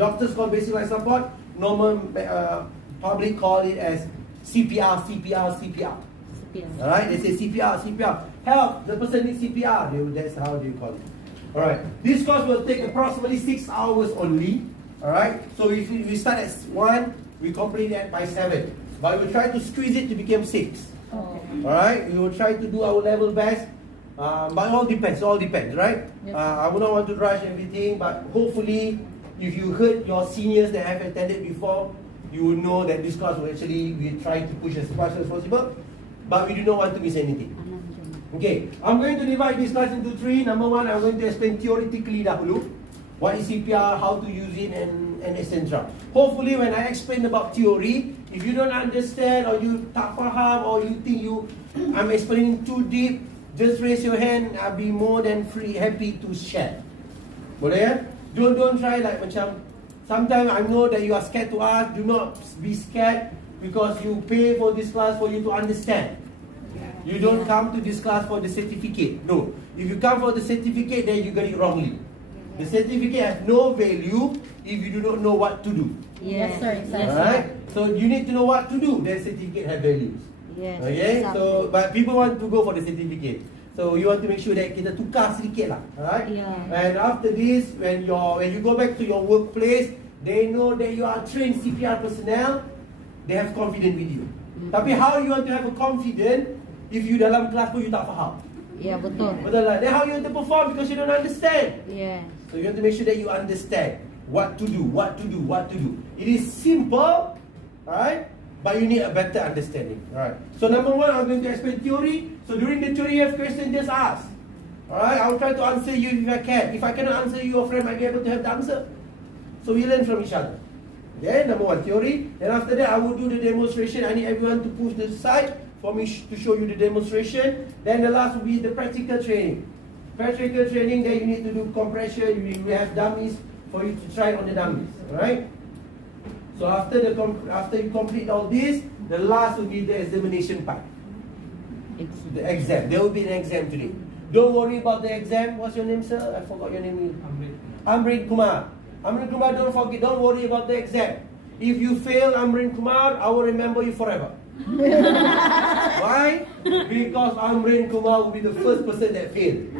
doctors call basic life support. Normal public call it as CPR. Alright, they say CPR. Help, the person needs CPR. That's how they call it. Alright, this course will take approximately 6 hours only. Alright, so if we start at 1, we complete that by 7. But we try to squeeze it to become 6. Alright, we will try to do our level best. But all depends, right? Yes. I would not want to rush everything, but hopefully, if you heard your seniors that have attended before, you will know that this class will actually, we try to push as much as possible, but we do not want to miss anything. Okay, I'm going to divide this class into 3. Number 1, I'm going to explain theoretically dahulu. What is CPR, how to use it, and etc. Hopefully, when I explain about theory, if you don't understand, or you tak faham, or you think I'm explaining too deep, just raise your hand. I'll be more than happy to share. Boleh ya? Don't try like macam. Sometimes I know that you are scared to ask. Do not be scared because you pay for this class for you to understand. You don't come to this class for the certificate. No. If you come for the certificate, then you got it wrongly. The certificate has no value if you do not know what to do. Yes, sir. Exactly. Alright? So you need to know what to do. Then certificate has values. Yes. Okay? Exactly. So, but people want to go for the certificate. So you want to make sure that kita tukar sedikit lah. Alright? Yeah. And after this, when you go back to your workplace, they know that you are trained CPR personnel. They have confidence with you. Tapi how you want to have a confidence if you dalam kelas pun you tak faham? Yeah, betul. Betul lah. Then how you want to perform because you don't understand? Yeah. So you have to make sure that you understand what to do. It is simple, alright? But you need a better understanding. Alright. So number 1, I'm going to explain theory. So during the theory, you have questions, just ask. Alright, I will try to answer you if I can. If I cannot answer you, your friend might be able to have the answer. So we learn from each other. Okay, number 1, theory. Then after that, I will do the demonstration. I need everyone to push the side for me to show you the demonstration. Then the last will be the practical training. Practical training, then you need to do compression. You have dummies for you to try on the dummies. Alright. So after you complete all this, the last will be the examination part. The exam. There will be an exam today. Don't worry about the exam. What's your name, sir? I forgot your name. Amrin Kumar. Amrin Kumar, don't forget. Don't worry about the exam. If you fail Amrin Kumar, I will remember you forever. Why? Because Amrin Kumar will be the first person that failed.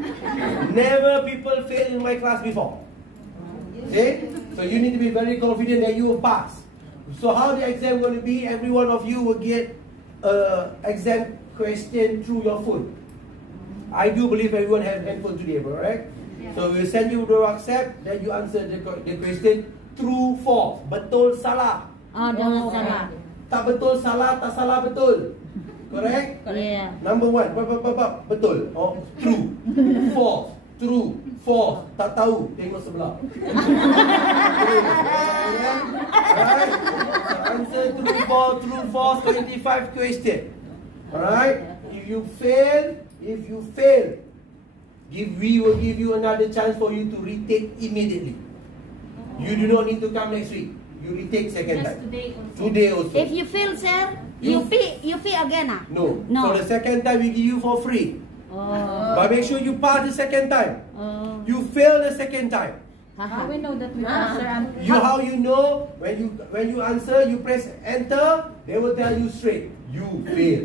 Never people fail in my class before. Okay? So you need to be very confident that you will pass. So how the exam going to be? Every one of you will get an exam question through your phone. I do believe everyone has handphone today, right? Yeah. So we'll send you the WhatsApp, then you answer the question true, false, betul, salah. Jangan salah. Tak betul, salah, tak salah, betul. Correct? Yeah. Number 1, betul. Oh, true, false, true, false, tak tahu, tengok sebelah. Alright? So answer true, false, 25 question. Alright? If you fail, we will give you another chance for you to retake immediately. You do not need to come next week. You retake second time. Today also. If you fail, sir, you pay again, ah? No. No. So the second time we give you for free. Oh. But make sure you pass the second time. Oh. You fail the second time. How we know that we answer? How you know when you answer, you press enter, they will tell you straight, you fail.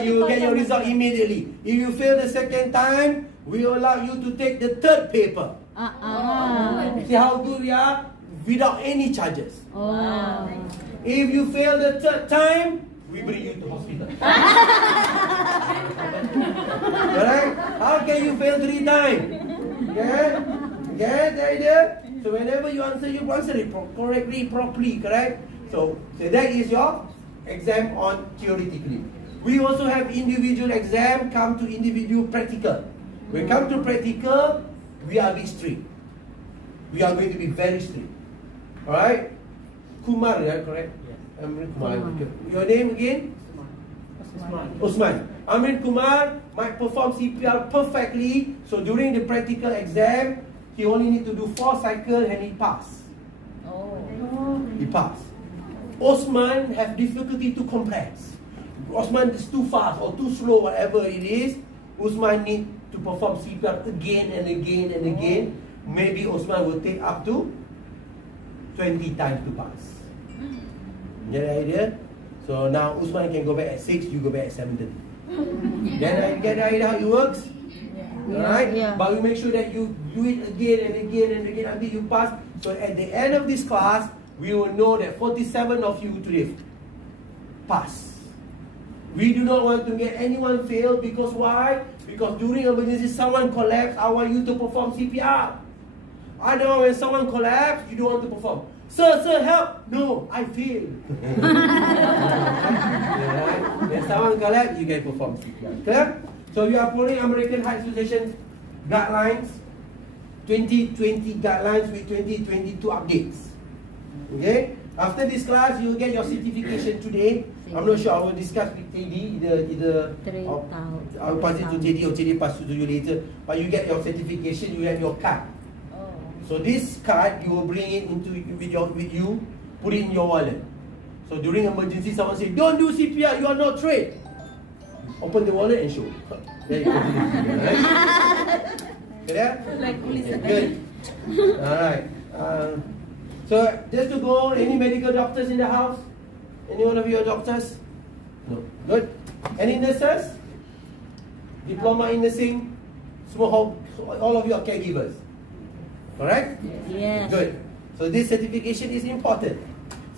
You will get your result immediately. If you fail the second time, we will allow you to take the third paper. See how good we are? Without any charges. If you fail the third time, we bring you to hospital. Alright? How can you fail 3 times? Get the idea? So whenever you answer it correctly, properly, correct? So that is your exam on theoretically. We also have individual exam, come to individual practical. When we come to practical, we are a bit strict. We are going to be very strict. Alright? Kumar, yeah, correct? Yes. Amrin Kumar. Your name again? Osman. Amrin Kumar might perform CPR perfectly. So during the practical exam, he only need to do 4 cycles and he pass. He pass. Osman have difficulty to compress. Osman is too fast or too slow, whatever it is. Osman need to perform CPR again and again and again, maybe Osman will take up to 20 times to pass. Get the idea? So now Usman can go back at 6, you go back at 7:30. Get the idea how it works? Alright? Yeah. But we make sure that you do it again and again and again until you pass. So at the end of this class, we will know that 47 of you today pass. We do not want to get anyone fail because why? Because during emergency someone collapse, I want you to perform CPR. I know when someone collapse, you don't want to perform. Sir, help! No, I failed. When someone collapse, you can perform CPR. Clear? So you are following American Heart Association guidelines, 2020 guidelines with 2022 updates. Okay? After this class, you will get your certification today. I'm not sure, I will discuss with Teddy, either I'll pass it to Teddy or Teddy pass it to you later. But you get your certification, you have your card. So this card, you will bring it into with you, put it in your wallet. So during emergency, someone say, don't do CPR, you are not trained. Open the wallet and show. There you go. Right? Yeah? Like police. Good. Alright. So just to go, any medical doctors in the house? Any one of you are doctors? No. Good. Any nurses? Diploma in nursing? All of you are caregivers. Correct? Yes. Good. So this certification is important.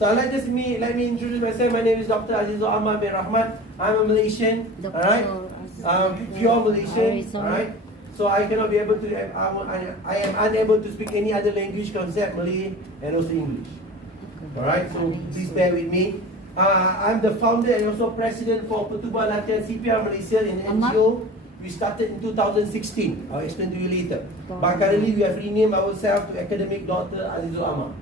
So let me introduce myself. My name is Dr. Azizul Ahmad bin Rahman. I'm a Malaysian. Alright? Pure Malaysian. Alright? So I cannot be able to, I am unable to speak any other language except Malay and also English. Alright? So please bear with me. I'm the founder and also president for Pertubuhan Latihan CPR Malaysia in NGO. We started in 2016. I'll explain to you later. But currently we have renamed ourselves to Academic Dr. Azizul Ahmad.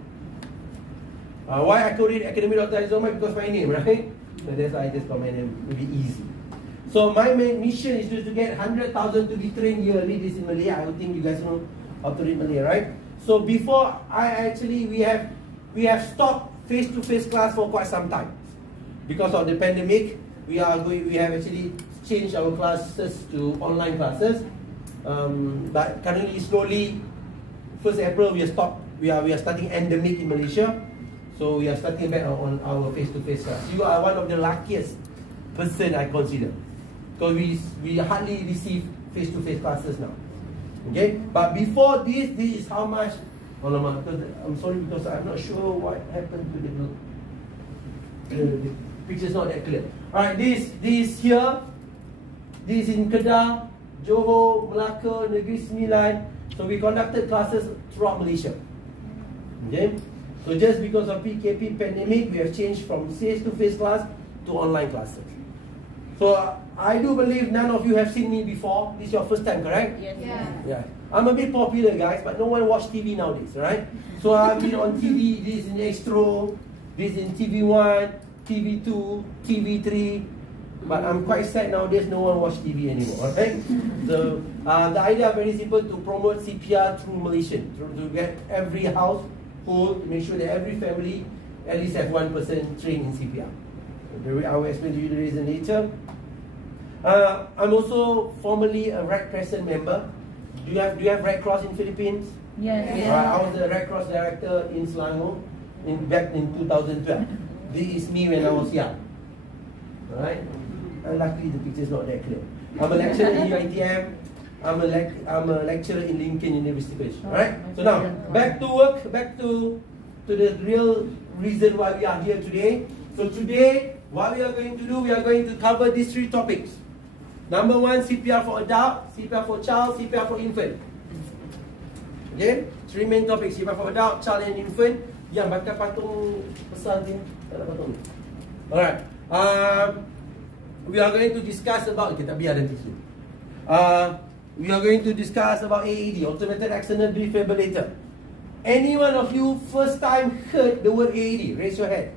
Why I call it Academic Dr. Azizul Ahmad? Because my name, right? So that's why I just call my name. It will be easy. So my main mission is just to get 100,000 to be trained yearly. This in Malay. I don't think you guys know how to read Malay, right? So before we have stopped face-to-face class for quite some time because of the pandemic. We have actually changed our classes to online classes. But currently, slowly, 1st April we are stopped. We are starting endemic in Malaysia, so we are starting back on our face-to-face class. You are one of the luckiest person I consider, because we hardly receive face-to-face classes now. Okay, but before this is how much. I'm sorry because I'm not sure what happened to the picture's not that clear. Alright, this here. This is in Kedah, Johor, Melaka, Negeri Sembilan. So we conducted classes throughout Malaysia. Okay? So just because of PKP pandemic, we have changed from face-to-face class to online classes. So I do believe none of you have seen me before. This is your first time, correct? Yes. Yeah. I'm a bit popular, guys, but no one watch TV nowadays, right? So I've been on TV. This is in Astro, this is in TV1, TV2, TV3. But I'm quite sad nowadays no one watch TV anymore, right? So the idea is very simple, to promote CPR through Malaysia, to get every household, to make sure that every family at least have one person trained in CPR. I will explain to you the reason later. I'm also formerly a Red Crescent member. Do you have Red Cross in Philippines? Yes. I was the Red Cross director in Selangor back in 2012. This is me when I was young. Alright? Luckily the picture is not that clear. I'm a lecturer in UiTM. I'm a lecturer in Lincoln University. Alright? So now, back to work, back to the real reason why we are here today. So today, what we are going to do, we are going to cover these 3 topics. Number 1, CPR for adult, CPR for child, CPR for infant. Okay? 3 main topics, CPR for adult, child and infant. Yang bakal patung besar ni, tak ada patung ni. Alright. We are going to discuss about, kita biar nanti sini. We are going to discuss about AED, automated external defibrillator. Any one of you first time heard the word AED? Raise your hand.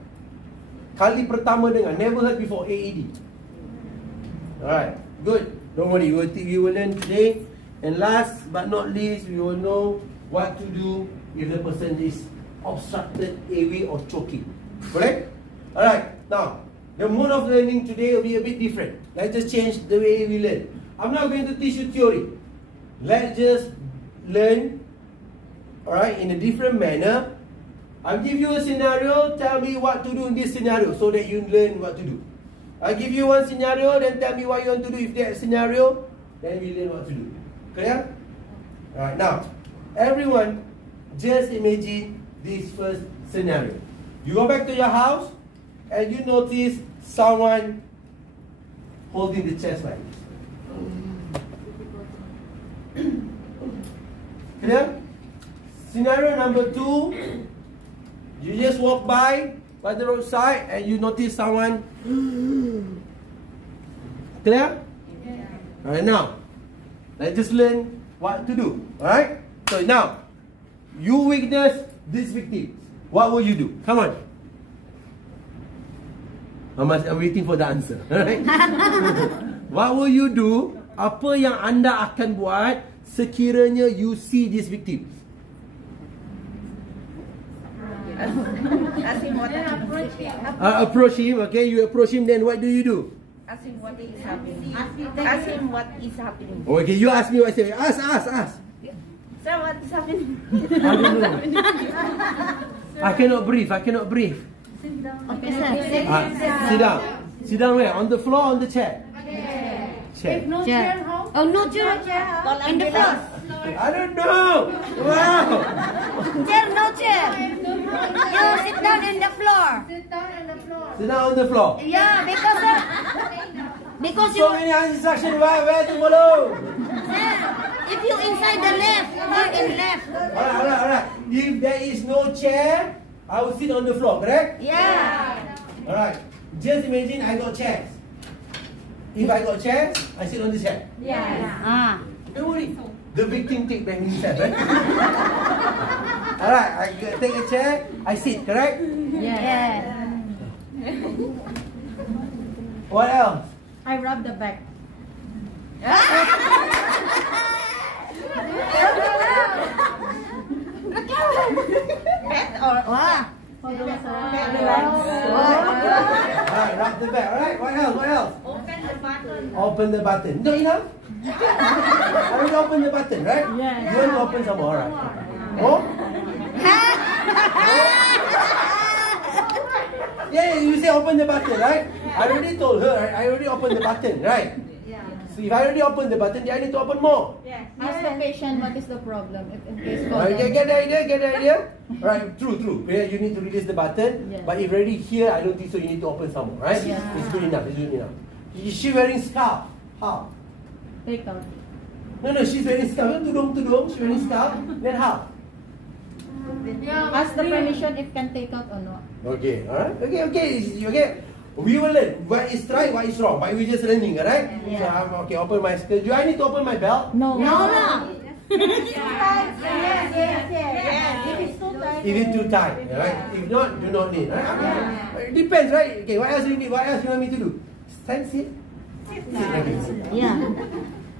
Kali pertama dengar, never heard before AED. Alright, good. Don't worry, we will learn today. And last but not least, we will know what to do if the person is obstructed airway or choking. Correct? Alright, now the mode of learning today will be a bit different. Let's just change the way we learn. I'm not going to teach you theory. let's just learn, alright, in a different manner. I'll give you a scenario, tell me what to do in this scenario so that you learn what to do. I'll give you one scenario, then tell me what you want to do if that scenario, then we learn what to do. Clear? Alright, now, everyone, just imagine this first scenario. You go back to your house and you notice someone holding the chest like this. Clear? Scenario number 2, you just walk by the roadside and you notice someone. Clear? Yeah. Alright, now, let's just learn what to do. Alright? So now, you witness this victim. What will you do? Come on. I'm waiting for the answer. Alright? What will you do? Apa yang anda akan buat sekiranya you see this victim? Ask him what approach him. Approach him, okay? You approach him, then what do you do? Ask him what is happening. Ask him what is happening. Okay, you ask me what I say. Ask. Sir, what is happening? I don't know. I cannot breathe. Okay, sir. Sit down. Sit down where? On the floor or on the chair? Chair. No chair. Oh, no chair. In the floor. I don't know. Wow. Chair, no chair. You sit down in the floor. Sit down on the floor. Yeah, because you. So many instructions. Where to follow? Sir, if you inside the left, turn in left. Alright. If there is no chair, I will sit on the floor, correct? Yeah. Alright. Just imagine I got chairs. If I got chairs, I sit on the chair. Ah. Don't worry. The victim take back himself, right? Alright, I take a chair, I sit, correct? Yeah. What else? I rub the back. Bet or Wah. relax. Alright, rub the back, alright? What else? Open the button. Open the button. Not enough? I will open the button, right? Yeah. You want to open some more, right? Oh? Yeah, you say open the button, right? I already told her, right? I already opened the button, right? So if I already opened the button, then I need to open more. Ask the patient what is the problem in case Okay, get the idea? Right, true. Yeah, you need to release the button. Yeah. But if already here, I don't think so. You need to open some more, right? Yeah. It's good enough. Is she wearing scarf? How? Take out. No, she's wearing scarf. Tudung. She's wearing scarf. Then how? Ask the permission if can take out or not. Okay, alright. Okay. We will learn what is right, what is wrong. But we're just learning, alright? Yeah. So I'm okay. Open my skirt. Do I need to open my belt? No. Yes. If it's too tight, alright? If not, do not need. Right? It depends, right? Okay. What else you need? What else you want me to do? Stand, sit. Yeah.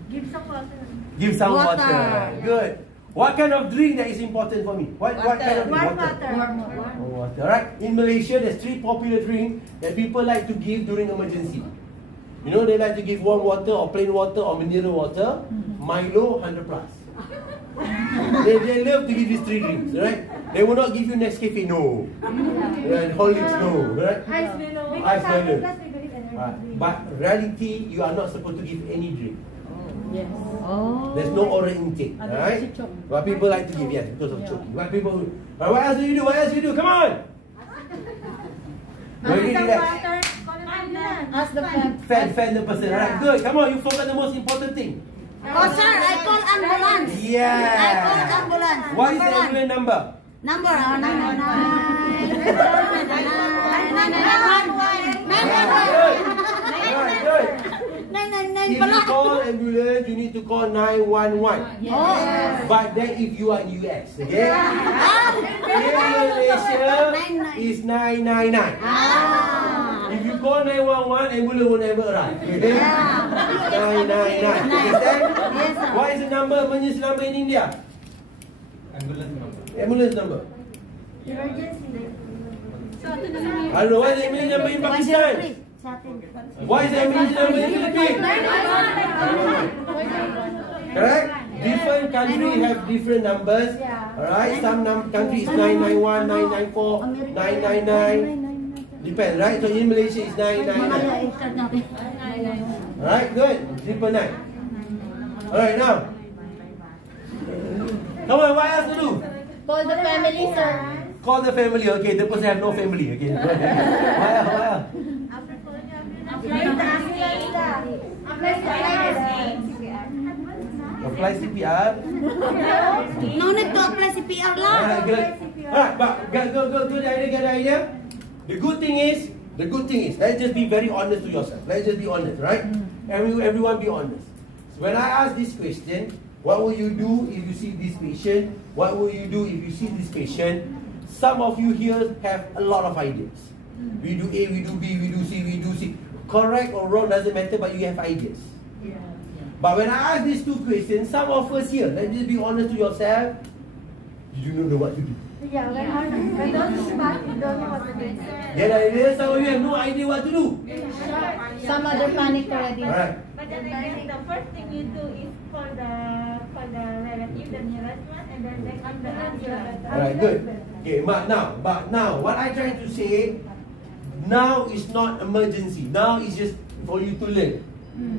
Give some water. Water. Good. What kind of drink that is important for me? What kind of drink? Warm water. Water. Alright. In Malaysia, there's 3 popular drinks that people like to give during emergency. You know, they like to give warm water or plain water or mineral water. Milo 100 plus. they love to give these 3 drinks, right? They will not give you Nescafe, no. And Horlicks, no. Right? Ice Milo. But reality, you are not supposed to give any drink. Yes. Oh. There's no oral intake, alright? What people like to give, yes, because of choking. What else do you do? Come on! Very relaxed. Ask the fan. Fan the person, alright? Good, come on, you forgot the most important thing. Oh, sir, I call ambulance. Yeah. I call ambulance. What is the ambulance number? Number 999. If you call ambulance, you need to call 911. Yes. But then if you are in US, okay? In Malaysia, is 999. If you call 911, ambulance will never arrive. Okay? 999. Understand? Yes, sir. What is the number, emergency number in India? Ambulance number. I don't know. What is the emergency number in Pakistan? What is the emergency number in the Philippines? Correct? Different country have different numbers. Alright, some country is 991, 994, 999. Depends, right? So in Malaysia it's 999. Alright, good. 999. Alright, now. Come on, what else to do? For the family, sir. Call the family. Okay, the person have no family. Okay. What else? What else? Apply CPR. No need to apply CPR lah. Alright, good. Alright, but good idea, good idea. The good thing is, let's just be very honest to yourself. Let's just be honest, right? Everyone be honest. So when I ask this question, what will you do if you see this patient? What will you do if you see this patient? Some of you here have a lot of ideas. We do A, we do B, we do C, we do C. Correct or wrong doesn't matter, but you have ideas. But when I ask these two questions, some of us here, let's just be honest to yourself, you don't know what to do. Yeah, we don't know what to do. Get an idea? Some of you have no idea what to do. Some other panic already. Alright. But then again, the first thing you do is call the relative, the nearest one, and then they come the ambulance. Alright, good. Okay, but now, what I trying to say, now is not emergency. Now is just for you to learn.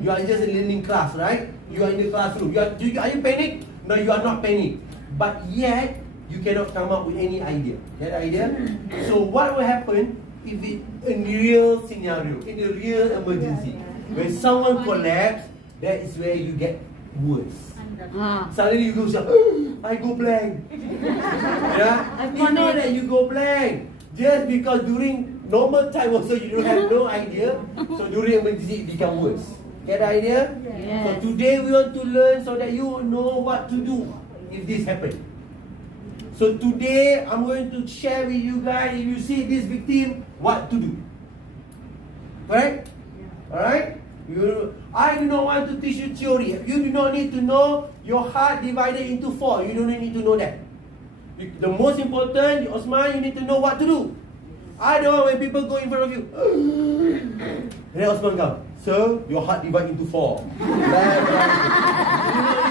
You are just a learning class, right? You are in the classroom. Are you panicked? No, you are not panicked. But yet, you cannot come up with any idea. Get the idea? So what will happen if it in real scenario, in a real emergency, when someone collapse, that is where you get worse. Suddenly you go, I go blank. Yeah? You know that you go blank. Just because during normal time also you don't have no idea. So during emergency it become worse. Get the idea? Yes. So today we want to learn so that you know what to do if this happens. So today I'm going to share with you guys, if you see this victim, what to do. Correct? Alright? I do not want to teach you theory. You do not need to know your heart divided into 4. You don't need to know that. The most important, Osman, you need to know what to do. I don't want when people go in front of you. Then Osman comes. So, your heart divided into 4. You don't need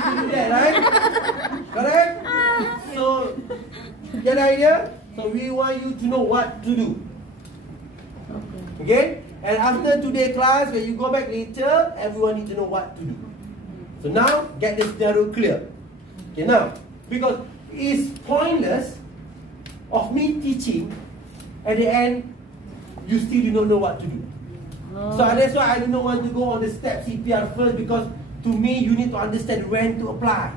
to do that, right? Correct? So, get the idea? So, we want you to know what to do. Okay? And after today's class, when you go back later, everyone needs to know what to do. So now, get the scenario clear. Okay, now, because it's pointless of me teaching, at the end, you still do not know what to do. So that's why I do not want to go on the step CPR first, because to me, you need to understand when to apply.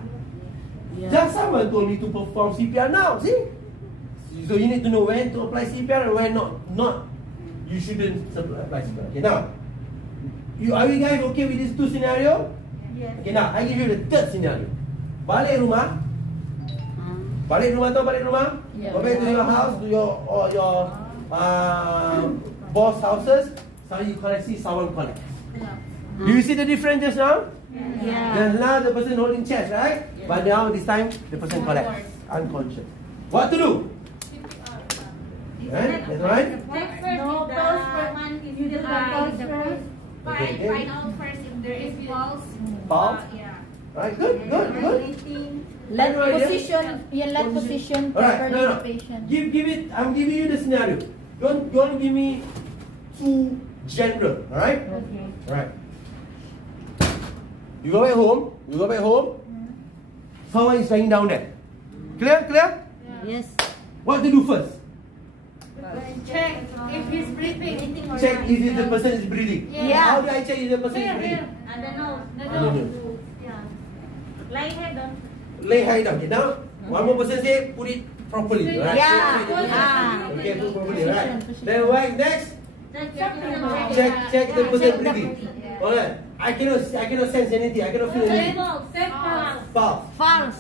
Just someone told me to perform CPR now, see? So you need to know when to apply CPR and when not. You shouldn't apply CPR. Okay, now, are you guys okay with these two scenarios? Yes. Okay, now, I give you the third scenario. Balik rumah. Balik rumah tau, balik rumah. Go back to your house, to your boss houses. So you see someone collapse. Do you see the difference just now? Yeah. Just now the person holding chest, right? Yeah. But now this time the person collapse, unconscious. What to do? Right? That's right. No pulse for one. You just pulse first. Find out first if there is pulse. Pulse? Yeah. Right, good. Let position Alright, properly no. the patient. Give it. I'm giving you the scenario. Don't give me too general. Alright? Okay. Alright. You go back home. Someone is lying down there. Clear? Yes. What to do first? Check if he's breathing. Check if the person is breathing. Yeah. How do I check if the person is breathing? I don't know. Yeah. Lie head on. Lay high down. Okay, now one more person say put it properly. Right? Yeah. Okay, put properly. Right. Then right next, check the person breathing. Alright. I cannot sense anything. I cannot feel anything. Pulse. False.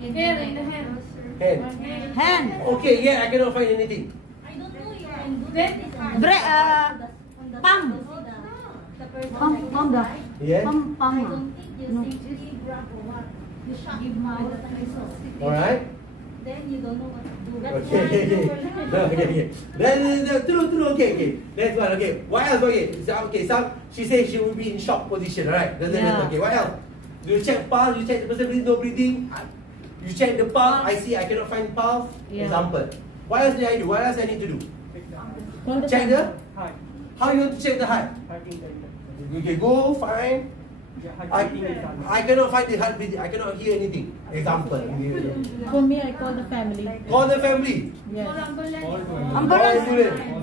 Here in the hand. Hand. Okay, yeah, I cannot find anything. I don't know. You can do that. Palm. Palm dah. Yeah. Palm. I don't think you simply grab or what. You shut your mouth. Alright. Then you don't know what to do. That's Okay. No, okay. Then true. Okay. That's one. Okay. What else? Okay. She says she will be in shock position. Alright. Okay. What else? You check pulse, you check the person breathing, no breathing. You check the pulse, I see I cannot find pulse. Yeah. Example. What else did I do? What else I need to do? Check the Heart. how you want to check the heart? Heart rate. You can go find. Yeah, heart I beating is on. cannot find the heart beating. I cannot hear anything. Example. For me, I call the family. Call the family. Yes. Ambulance.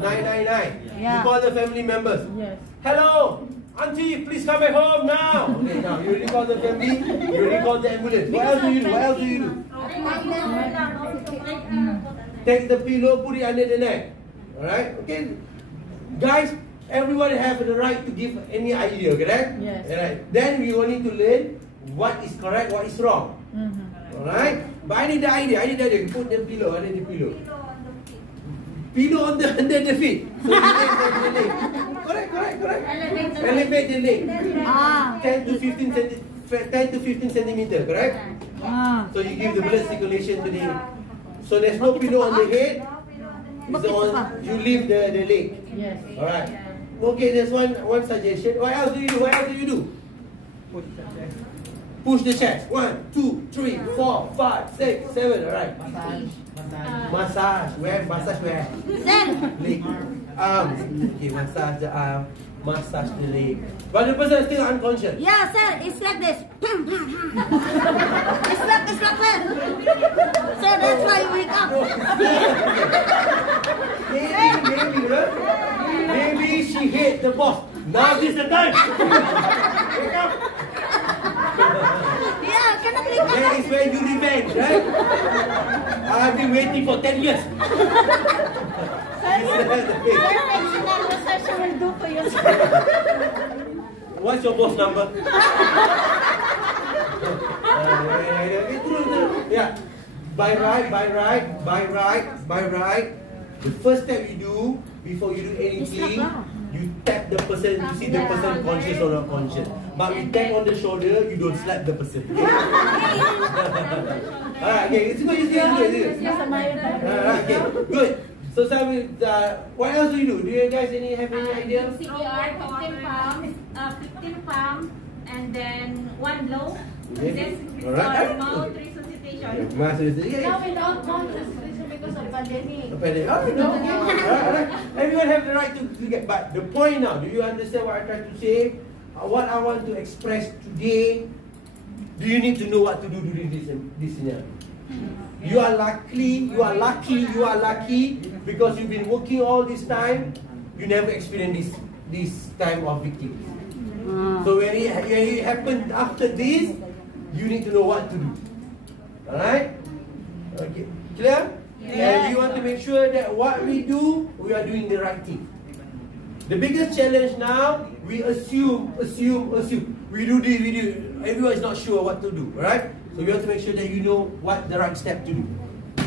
999. Yeah. You call the family members. Yes. Hello, auntie, please come back home now. Okay, now you already call the family. You already call the ambulance. What else do you do? What else do you do? Take the pillow, put it under the neck. Alright? Okay. Guys, everyone have the right to give any idea, correct? Yes. Alright. Then we only need to learn what is correct, what is wrong. Alright? But I need the idea. You put the pillow under the pillow. Pillow under the feet. So you elevate the leg. Correct. Elevate the leg. 10 to 15 centimeter, correct? So you give the blood circulation to the. So there's no pillow on the head. It's on, you leave the leg. Yes. Alright. Okay, there's one suggestion. What else do you do? Push the chest. 1, 2, 3, 4, 5, 6, 7. Alright. Massage. Where? Massage where? Leg. Arms. Okay, massage the arm. Massage the leg. But the person is still unconscious. Yeah, sir, it's like this. It's like this. So that's why you wake up. Maybe she hate the boss. Now this is the time. Wake up. Yeah, cannot wake up. That is where you revenge, right? I've been waiting for 10 years. What's your boss number? Yeah. By right. The first step you do before you do anything, you tap the person to see the person conscious or not conscious. But you tap on the shoulder, you don't slap the person. Okay? Alright, okay, it's good. Alright, okay, good. So, what else do you do? Do you guys have any idea? CPR, 15 palms, and then 1 blow. Okay. Then Alright. mouth resuscitation. Now without conscious because of pandemic. Alright. Everyone have the right to get. But the point now, do you understand what I try to say? What I want to express today? Do you need to know what to do during this scenario? You are lucky because you've been working all this time. You never experienced this time of victims. So when it happened after this, you need to know what to do. Alright? Okay. Clear? And we want to make sure that what we do, we are doing the right thing. The biggest challenge now, we assume. We do this, everyone is not sure what to do, right? So you have to make sure that you know what the right step to do.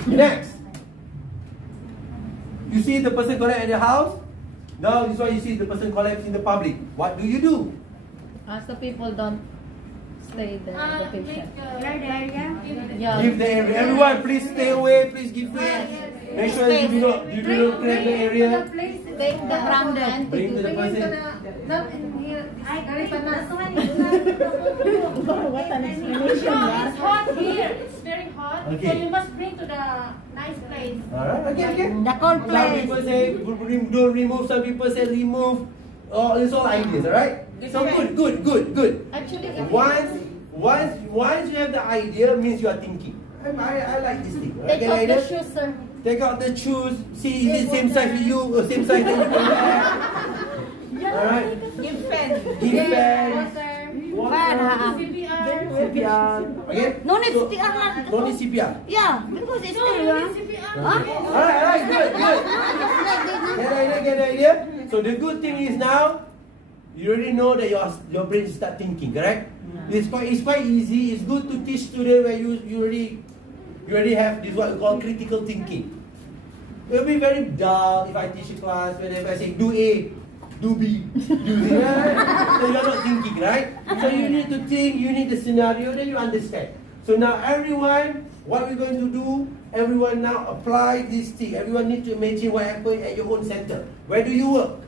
Next. You see the person collapse at the house. Now this is why you see the person collapse in the public. What do you do? As the people don't stay there, the patient. Yeah. Give the area. Everyone, please stay away. Please give way. Make sure you do not clear the area. Take the from the Bring to the person. Not in here. What an explanation. It's hot here. It's very hot. Okay. So you must bring to the nice place. Alright, okay. The cold Some place. people say don't remove. Some people say remove. Oh, it's all ideas, alright? So good. Actually, Once you have the idea, means you are thinking. I like this thing. take off the shoes, sir. Take out the shoes. See, is it same size as you or same size that you can wear? Alright. Give pen. Give pen. CPR. Okay? No need So, CPR lah. No need CPR. Yeah, because it's No, still, you need CPR. Alright, good. Get the idea? So the good thing is now, you already know that your brain start thinking, correct? It's quite easy. It's good to teach students where you already have this what we call critical thinking. It will be very dull if I teach a class whenever I say do A, do B, do C. Right? So you're not thinking, right? So you need to think. You need the scenario, then you understand. So now everyone, what we're going to do? Everyone now apply this thing. Everyone need to imagine what happened at your own center. Where do you work?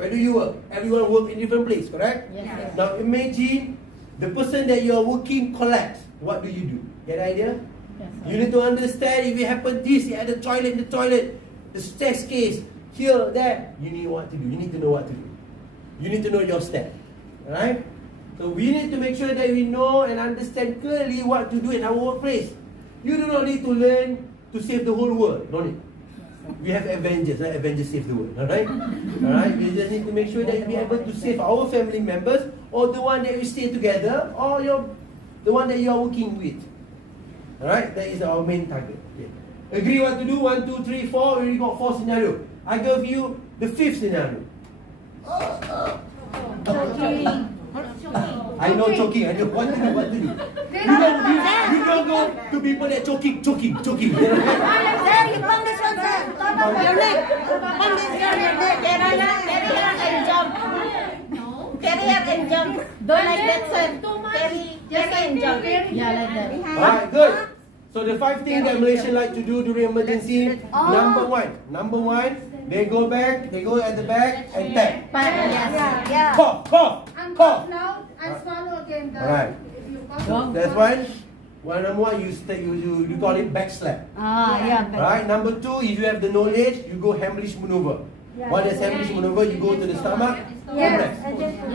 Everyone work in different place, correct? Yes. Now imagine the person that you are working collapse, what do? Get the idea? Yes, You need to understand if it happen this, at the toilet, the staircase, here, there, you need what to do. You need to know what to do. You need to know your step. Alright? So we need to make sure that we know and understand clearly what to do in our workplace. You do not need to learn to save the whole world. No need. We have Avengers, right? Avengers save the world. Alright? Alright? We just need to make sure that we are able to save our family members, or the one that we stay together, or the one that you are working with. Alright? That is our main target. Okay. Agree what to do? 1, 2, 3, 4. We already got 4 scenarios. I give you the 5th scenario. I know choking. I know what to do. What to do. You don't go to people that choking. Sir, you pump this one, sir. Your neck. Pump this your neck. and jump. Carry up and jump. Don't like that, sir. Carry and jump. Yeah, like that. Alright, good. So the 5 things that Malaysians like to do during emergency. Number one, they go back, they go at the back and tap. Yeah. Cough. And cough now and swallow again. Alright. If you cough. That's one. Number one, you call it back slap. Yeah. Alright. Number 2, if you have the knowledge, you go Heimlich maneuver. What is Heimlich maneuver? You go to the stomach. Compress.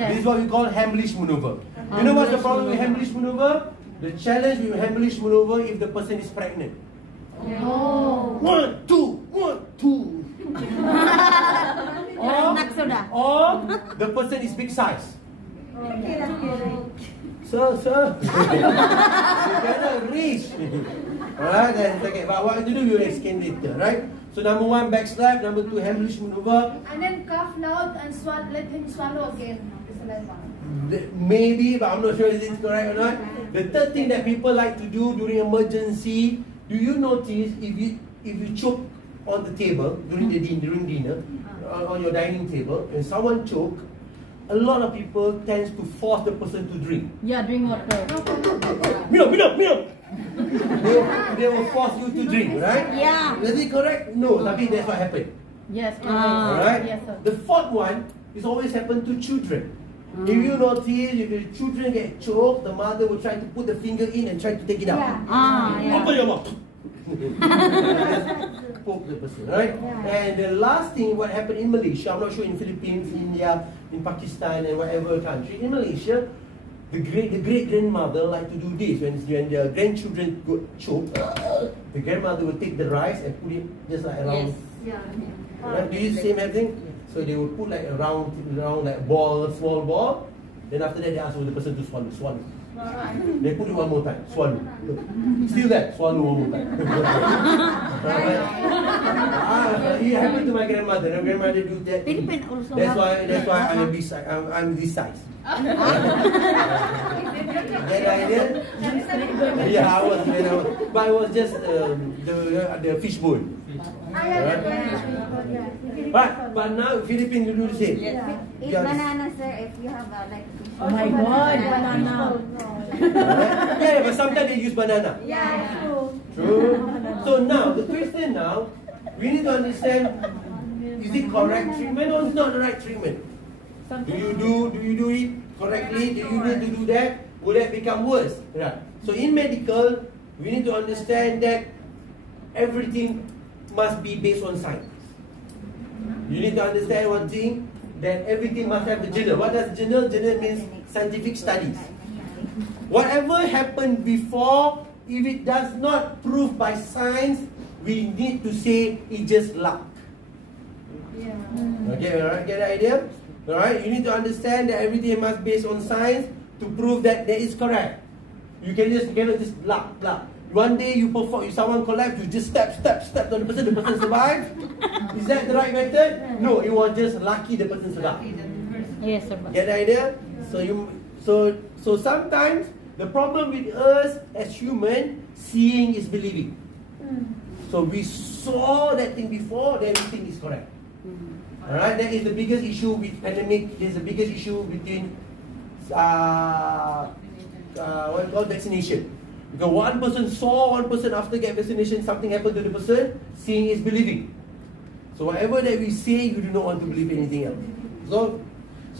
This is what we call Heimlich maneuver. You know what's the problem with Heimlich maneuver? The challenge with Heimlich maneuver if the person is pregnant. Oh. 1, 2, 1, 2. Or the person is big size. Sir. You cannot reach. Alright, then okay. But what to do, you explain later, right? So number 1, back slap. Number 2, Heimlich maneuver. And then cough loud and let him swallow again. Maybe, but I'm not sure is it correct or not. The third thing that people like to do during emergency, do you notice if you choke on the table during dinner, on your dining table, and someone choke, a lot of people tends to force the person to drink. Yeah, drink water. Minum. They will force you to drink, right? Yeah. Is it correct? No, tapi that's what happened. Yes, Alright? yes, sir. The fourth one is always happen to children. If you notice, if the children get choked, the mother will try to put the finger in and try to take it out. Open your mouth. Poke the person, right? And the last thing, what happened in Malaysia, I'm not sure in Philippines, India, in Pakistan, and whatever country. In Malaysia, the great grandmother like to do this when their grandchildren got choked. The grandmother will take the rice and put it just like around. Right? Do you see the same thing? So they will put like around like ball, small ball. Then after that they ask for the person to swallow. They put it one more time, swallow. Still that, swallow one more time. It happened to my grandmother. My grandmother do that. That's why I'm this size. Get the idea? Yeah, I was. But it was just the fishbone. But now Philippines will do the same. Eat banana, sir, if you have like fish. Oh my God, banana. Yeah, but sometimes they use banana. Yeah, True. So now, the question now, we need to understand, is it correct treatment or is not the right treatment? Do you do it correctly? Do you need to do that? Will that become worse? Right. So in medical, we need to understand that everything must be based on science. You need to understand one thing, that everything must have the journal. What does journal? Journal means scientific studies. Whatever happened before, if it does not prove by science, we need to say it's just luck. Okay, alright, get the idea? Alright, you need to understand that everything must be based on science to prove that is correct. You cannot just luck. One day you perform, if someone collapse, you just step on the person survives. Is that the right method? No, it was just lucky the person survived. Yes, sir. Get the idea? So sometimes the problem with us as human, seeing is believing. So we saw that thing before, then we think is correct. Alright, that is the biggest issue with pandemic. It is the biggest issue between what called vaccination. Because one person saw one person after get vaccination, something happened to the person. Seeing is believing. So whatever that we say, you do not want to believe anything else. So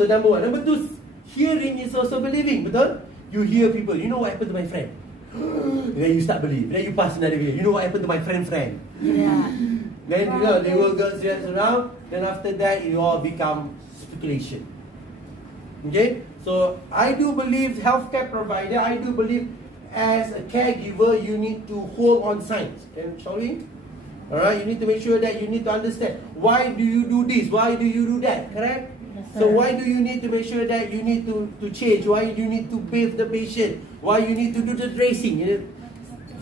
number one. Number two, hearing is also believing. Betul? you hear people, you know what happened to my friend? Then you start believe. Then you pass another video. You know what happened to my friend? Yeah. Then you know, they will go around. Then after that, it all become speculation. Okay? So I do believe healthcare provider, I do believe as a caregiver, you need to hold on signs. And shall we? Alright, you need to make sure that you need to understand why do you do this, why do you do that, correct? Yes, So sir. why do you need to make sure that you need to change? Why do you need to bathe the patient? Why you need to do the dressing?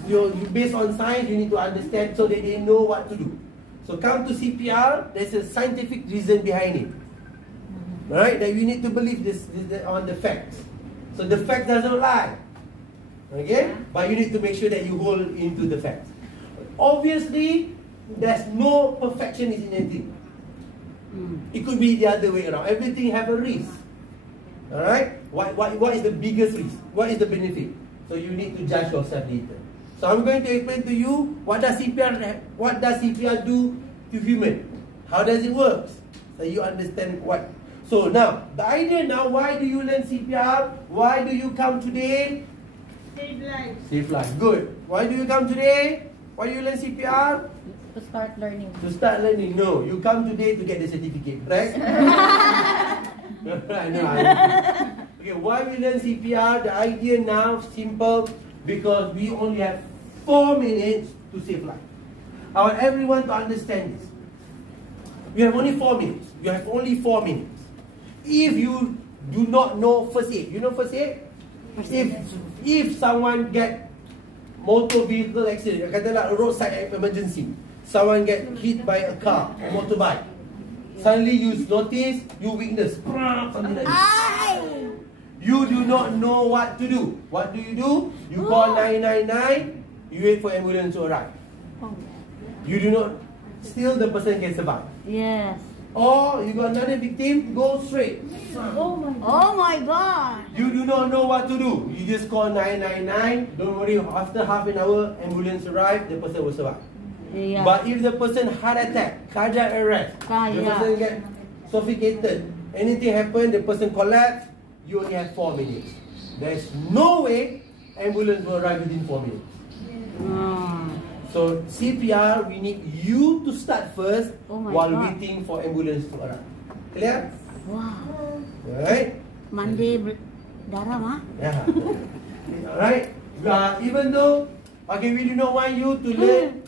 You based on science, you need to understand so that they know what to do. So come to CPR, there's a scientific reason behind it. Alright, that you need to believe this on the facts. So the fact doesn't lie. Okay? But you need to make sure that you hold into the facts. Obviously, there's no perfection in anything. It could be the other way around. Everything have a risk. Alright? What is the biggest risk? What is the benefit? So you need to judge yourself later. So I'm going to explain to you what does CPR do to human? How does it work? So you understand what. So now, the idea now, why do you learn CPR? Why do you come today? Save life. Save life. Good. Why do you come today? Why do you learn CPR? To start learning. To start learning. No, you come today to get the certificate, right? I know. Okay, why we learn CPR? The idea now simple because we only have 4 minutes to save life. I want everyone to understand this. You have only 4 minutes. You have only 4 minutes. If you do not know first aid, you know first aid? If someone get motor vehicle accident, katalah roadside emergency, someone get hit by a car, a motorbike, suddenly you notice, you witness, something like this. You do not know what to do. What do? You call 999, you wait for ambulance to arrive. You do not, still the person can survive. Yes. Or you got another victim, go straight. Oh my God. You do not know what to do. You just call 999. Don't worry, after half an hour, ambulance arrive, the person will survive. Yeah. But if the person heart attack, cardiac arrest, the person get suffocated, anything happen, the person collapse, you only have 4 minutes. There's no way ambulance will arrive within 4 minutes. So CPR, we need you to start first while waiting for ambulance to arrive. Clear? Wow. Alright? Mandi darah mah? Yeah. Alright? Even though, okay, we do not want you to learn.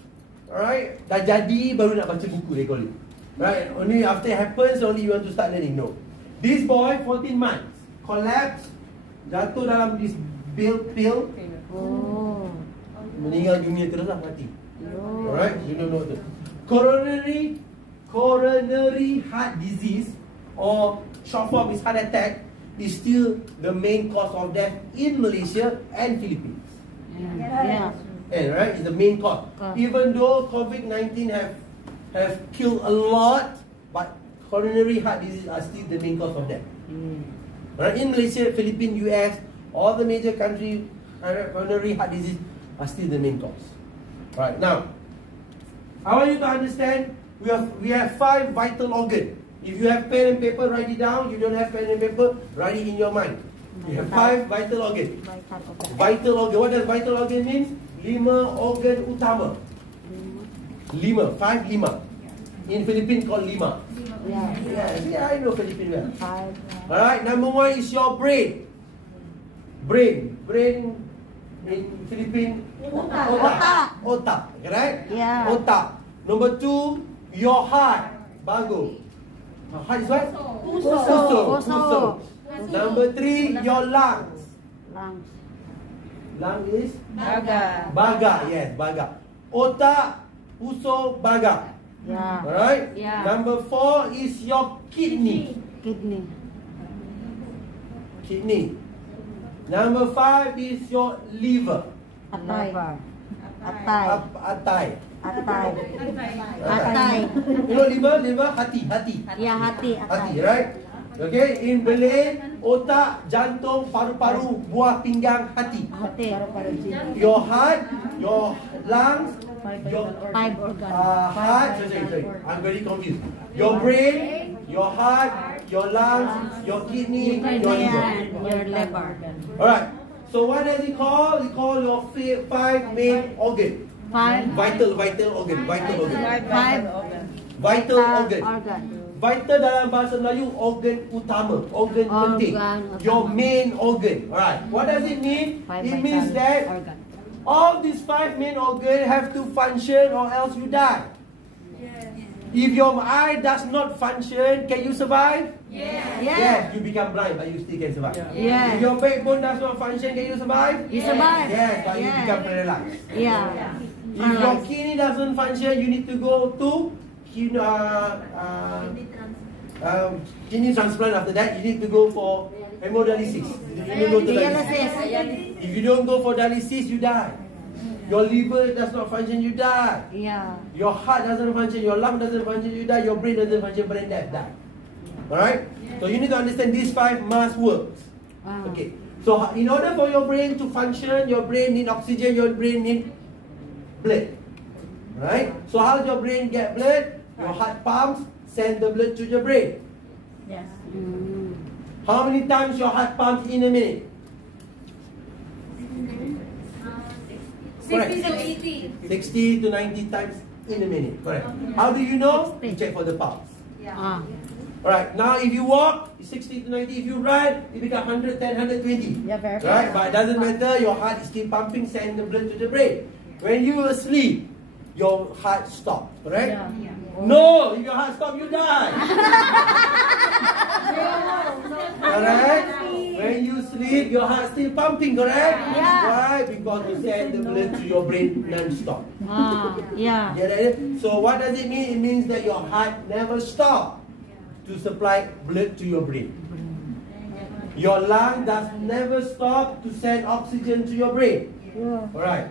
Alright? Dah jadi baru nak baca buku, they call it. Right? Only after it happens, only you want to start learning. No. This boy, 14 months, collapsed, jatuh dalam this pill, Oh. meninggal dunia terus lah, mati. Oh. Alright? You don't know that. Coronary heart disease or short form is heart attack is still the main cause of death in Malaysia and Philippines. Yeah. And right, it's the main cause. Even though COVID-19 have killed a lot, but coronary heart disease are still the main cause of death. Right? In Malaysia, Philippines, US, all the major countries, coronary heart disease are still the main cause. Right, now, I want you to understand, we have 5 vital organs. If you have pen and paper, write it down. You don't have pen and paper, write it in your mind. You have 5 vital organs. Vital organ. What does vital organ mean? 5 organ utama. 5 lima. In Philippines called lima. Yeah, I know Philippines well. 5. Alright, number 1 is your brain. Brain in Philippines. Otak. Right? Yeah. Otak. Number 2, your heart. Bagus. Heart is what? Puso. Number 3, your lungs. Lungs. Lung is? Baga. Baga, yes, baga. Otak, puso, baga. Yeah. Alright? Yeah. Number 4 is your kidney. Kidney. Number 5 is your liver. Atay. Atay. Atay. You know liver? Hati. Ya, hati. Hati, right? Okay, in Malay, otak, jantung, paru-paru, buah pinggang, hati. Hati. Your heart, your lungs, your 5 organ. heart. Sorry. I'm very confused. Your brain, your heart, your lungs, your kidney, your liver. Your liver. Alright. So what does it call? It call your 5 main organ. Vital organ. Vital organ. Vital dalam bahasa Melayu organ utama, organ penting. Your main organ. Alright. What does it mean? It means that all these 5 main organs have to function or else you die. If your eye does not function, can you survive? Yes, you become blind, but you still can survive. If your backbone does not function, can you survive? You survive. Yes, but you become paralyzed. Yeah. If your kidney doesn't function, you need to go to kidney transplant. After that, you need to go for hemodialysis. You need to go to dialysis. If you don't go for dialysis, you die. Your liver does not function, you die. Yeah. Your heart doesn't function, your lung doesn't function, you die. Your brain doesn't function, brain death, die. Alright? So you need to understand these 5 must work. Okay. So in order for your brain to function, your brain need oxygen, your brain need blood. Right? So how does your brain get blood? Your heart pumps, send the blood to your brain. Yes. How many times your heart pumps in a minute? 60 to 80. 60 to 90 times in a minute. Correct. How do you know? You check for the pulse. Alright, now if you walk, it's 60 to 90. If you run, it becomes 110, 120. Yeah, very Right? But it doesn't matter, your heart is still pumping, send the blood to the brain. When you asleep, your heart stops. Correct? No, if your heart stops, you die. Alright? When you sleep, your heart still pumping, correct? Why? Because you send the blood to your brain non-stop. Yeah. Get it? So what does it mean? It means that your heart never stops to supply blood to your brain. Your lung does never stop to send oxygen to your brain. Alright.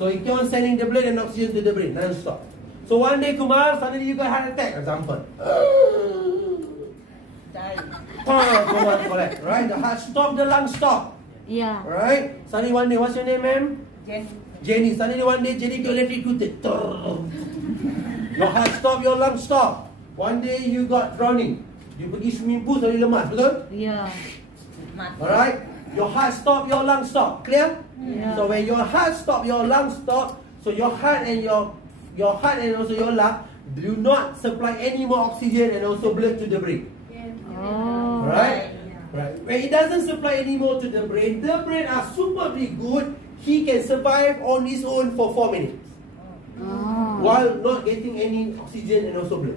So you keep on sending the blood and oxygen to the brain non-stop. So one day, Kumar, suddenly you got heart attack, example. Correct. Right? The heart stop, the lung stop. Yeah. Right? Suddenly one day, what's your name, ma'am? Jenny. Suddenly one day, Jenny got electrocuted. Your heart stop, your lung stop. One day you got drowning. You pergi swimming pool, suddenly lemas, betul? Yeah. Alright? Your heart stop, your lung stop. Clear? Yeah. So when your heart stop, your lung stop. So your heart and also your lung do not supply any more oxygen and also blood to the brain. Oh. Right? Right. When it doesn't supply any more to the brain are superbly good. He can survive on his own for 4 minutes. While not getting any oxygen and also blood.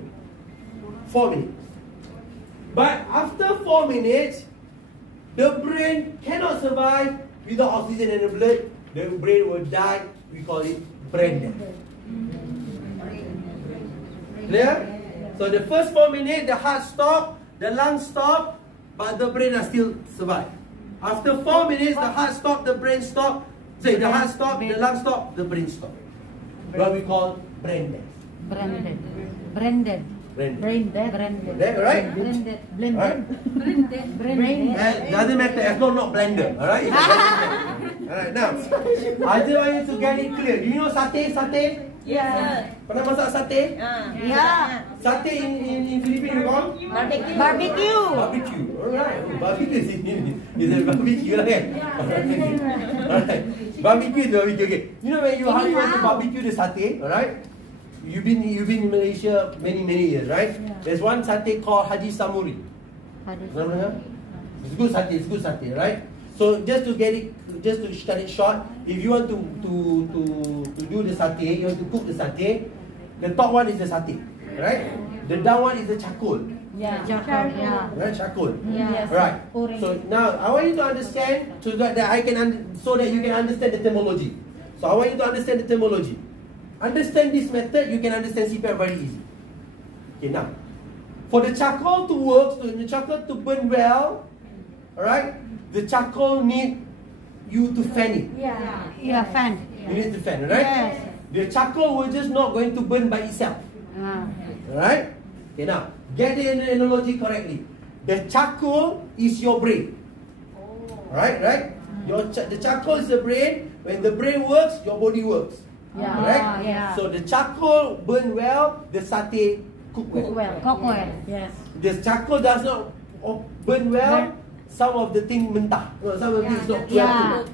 4 minutes. But after 4 minutes, the brain cannot survive without oxygen and the blood. The brain will die. We call it brain death. Clear? So the first 4 minutes, the heart stop, the lungs stop, but the brain are still survive. After 4 minutes, the heart stop, the brain stop. Say the heart stop, the lungs stop, the brain stop. What we call brain death. Brain dead. Brain dead. That, right? Blended. Brain doesn't matter as long not blender. Alright? Alright, now I just want you to get it clear. Do you know satay? Yes. Pernah masak satay? Yeah. Satay in Philippines you call? Barbecue. Barbecue. Alright. Barbecue is a barbecue lah kan? Alright. Barbecue is barbecue. Okay. You know when you want to barbecue the satay, alright? You've been in Malaysia many years, right? There's one satay called Haji Samuri. It's good satay, right? So just to cut it short, if you want to do the satay, you want to cook the satay, the top one is the satay, right? The down one is the charcoal. Yeah. Right, charcoal. Yes. Right. So now I want you to understand so that so that you can understand the etymology. So I want you to understand the etymology. Understand this method, you can understand CPR very easy. Okay, now for the charcoal to work, so the charcoal to burn well, alright, the charcoal need you to fan it. Yeah, fan. You need to fan, right? Yes. The charcoal will just not going to burn by itself. Alright? Okay, now get the analogy correctly. The charcoal is your brain. Right? The charcoal is the brain. When the brain works, your body works. Right? Yeah. So the charcoal burn well, the satay cook well. Cook well. Yes. The charcoal does not burn well, some of the thing mentah. No, some of the things not Yeah.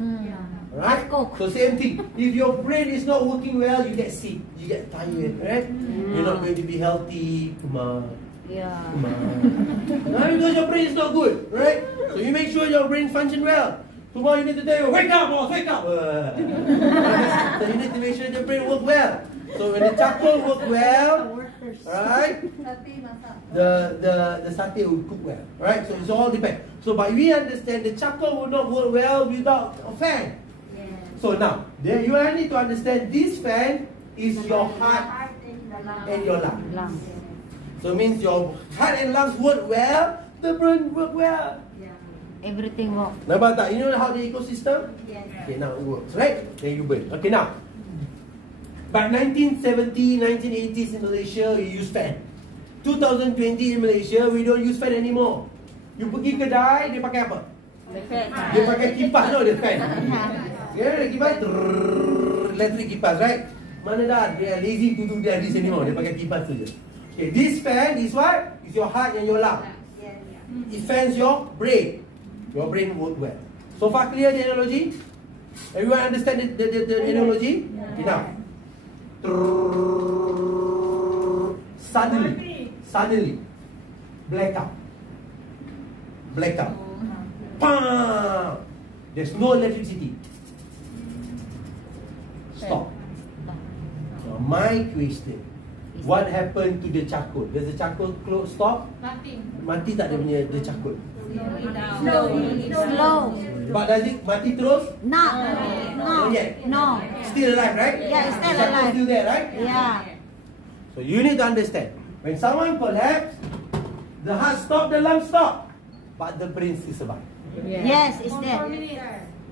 Right? Cook. So same thing. If your brain is not working well, you get sick, you get tired, right? You're not going to be healthy. Come on. Yeah. Because your brain is not good, right? So you make sure your brain function well. Tomorrow you need to tell you, wake up, boss, wake up. So you need to make sure your brain work well. So when the charcoal work well, right? The satay will cook well, right? So it's all depends. So but we understand the charcoal will not work well without a fan. So now, there you need to understand this fan is your heart and your lung. So it means your heart and lungs work well, the brain work well. Everything work. Nampak tak? You know how the ecosystem? Yes. Okay, now it works, right? Then you burn. Okay, now. By 1970, 1980s in Malaysia, you use fan. 2020 in Malaysia, we don't use fan anymore. You pergi kedai, dia pakai apa? Dia pakai kipas, no, dia fan. Yeah, dia kipas, electric kipas, right? Mana dah, dia lazy to do this anymore. Dia pakai kipas tu je. Okay, this fan is what? Is your heart and your lung. It fans your brain. Your brain work well. So far clear the analogy? Everyone understand the analogy? Enough. Suddenly, blackout. Bam! There's no electricity. Stop. So my question, what happened to the charcoal? Does the charcoal stop? Nothing. Mati tak dia punya the charcoal? Slow. But does it mati terus? No. Not yet. No. Still alive, right? Yeah, it's still The charcoal alive. still there, right? Yeah. So you need to understand, when someone collapse, the heart stop, the lung stop, but the brain still survive. Yes, it's there.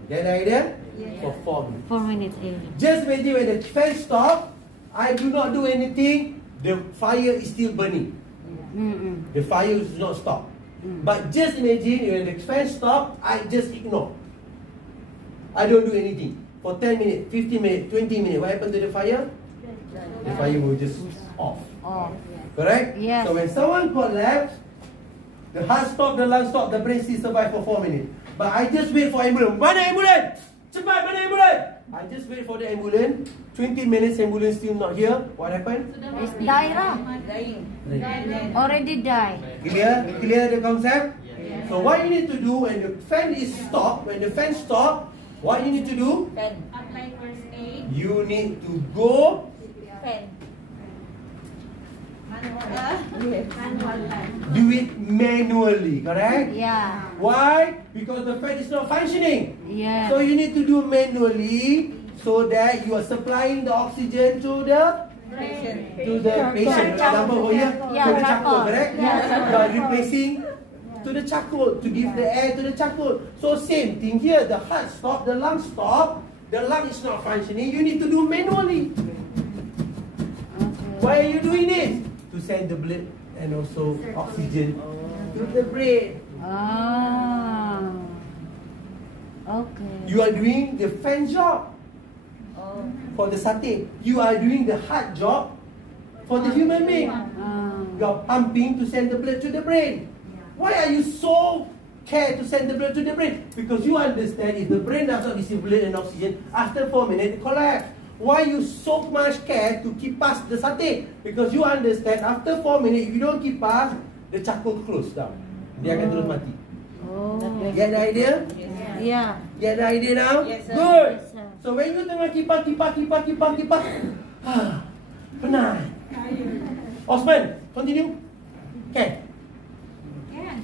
Get the idea? For 4 minutes. 4 minutes. Just imagine when the fan stop, I do not do anything, the fire is still burning. The fire is not stop. But just imagine when the fan stop, I just ignore. I don't do anything. For 10 minutes, 15 minutes, 20 minutes, what happened to the fire? The fire will just off. Correct? Yes. So when someone collapse, the heart stop, the lung stop, the brain still survive for 4 minutes. But I just wait for ambulance. Mana ambulance? Cepat, mana ambulance? I just wait for the ambulance. 20 minutes, ambulance still not here. What happened? It's die lah. Already die. Clear the concept? So what you need to do when the fan is stopped, when the fan stop, what you need to do? Apply first aid. You need to go do it manually, correct? Yeah. Why? Because the fan is not functioning. Yeah. So you need to do manually so that you are supplying the oxygen to the patient. For example, over here, to the charcoal, correct? Yeah. You are replacing to the charcoal to give the air to the charcoal. So same thing here. The heart stop, the lung stop. The lung is not functioning. You need to do manually. Why are you doing this? To send the blood and also oxygen to the brain. Okay. You are doing the fan job for the satay. You are doing the heart job for the human being. You are pumping to send the blood to the brain. Why are you so care to send the blood to the brain? Because you understand if the brain does not receive blood and oxygen, after 4 minutes it collapse. Why you so much care to keep past the satay? Because you understand after 4 minutes, if you don't keep past, the charcoal close down. Dia akan terus mati. Get the idea? Yeah. Get the idea now? Yes, sir. Good. Yes, sir. So when you tengah kipas, penat. Osman, continue. Can?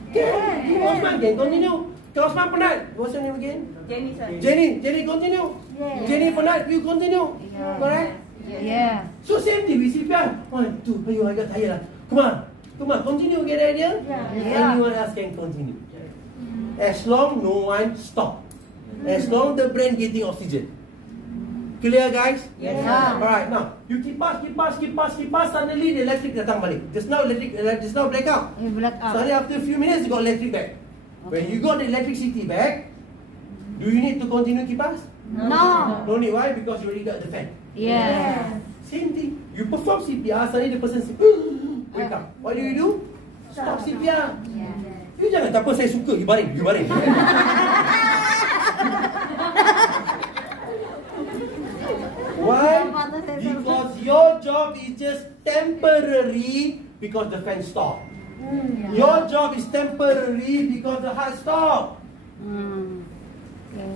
Can. Osman can continue. Okay, Osman penat. What's your name again? Jenny, sir. Jenny continue. Yeah. Jenny penat, you continue. Yeah. Correct? Yeah. So same thing, we CPR. 1, 2, you agak tired lah. Come on, continue, get the idea? Yeah. Anyone else can continue. As long no one stop. As long the brain getting oxygen. Clear guys? Yes. Alright, now you kipas, suddenly the electric datang balik. Just now blackout. You black out. Suddenly after a few minutes you got electric back. When you got the electricity back, do you need to continue kipas? No. No need, why? Because you already got the fan. Yeah. Same thing. You perform CPR, suddenly the person wake up. What do? Stop CPR. Yeah. You You jangan, tak apa, saya suka. You baring. Why? Because your job is just temporary because the fan stopped. Your job is temporary because the heart stopped.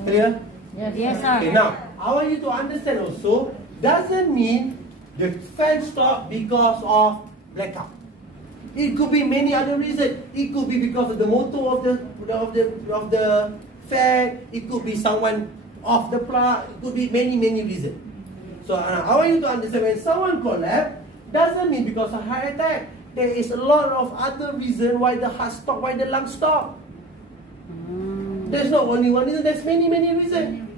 Clear? Yes, sir. Okay, now, I want you to understand also, doesn't mean the fan stopped because of blackout. It could be many other reasons. It could be because of the motor of the fan. It could be someone off the plug. It could be many reasons. So I want you to understand, when someone collapse, doesn't mean because of heart attack. There is a lot of other reasons why the heart stop, why the lung stop. There's not only one reason. There's many reasons.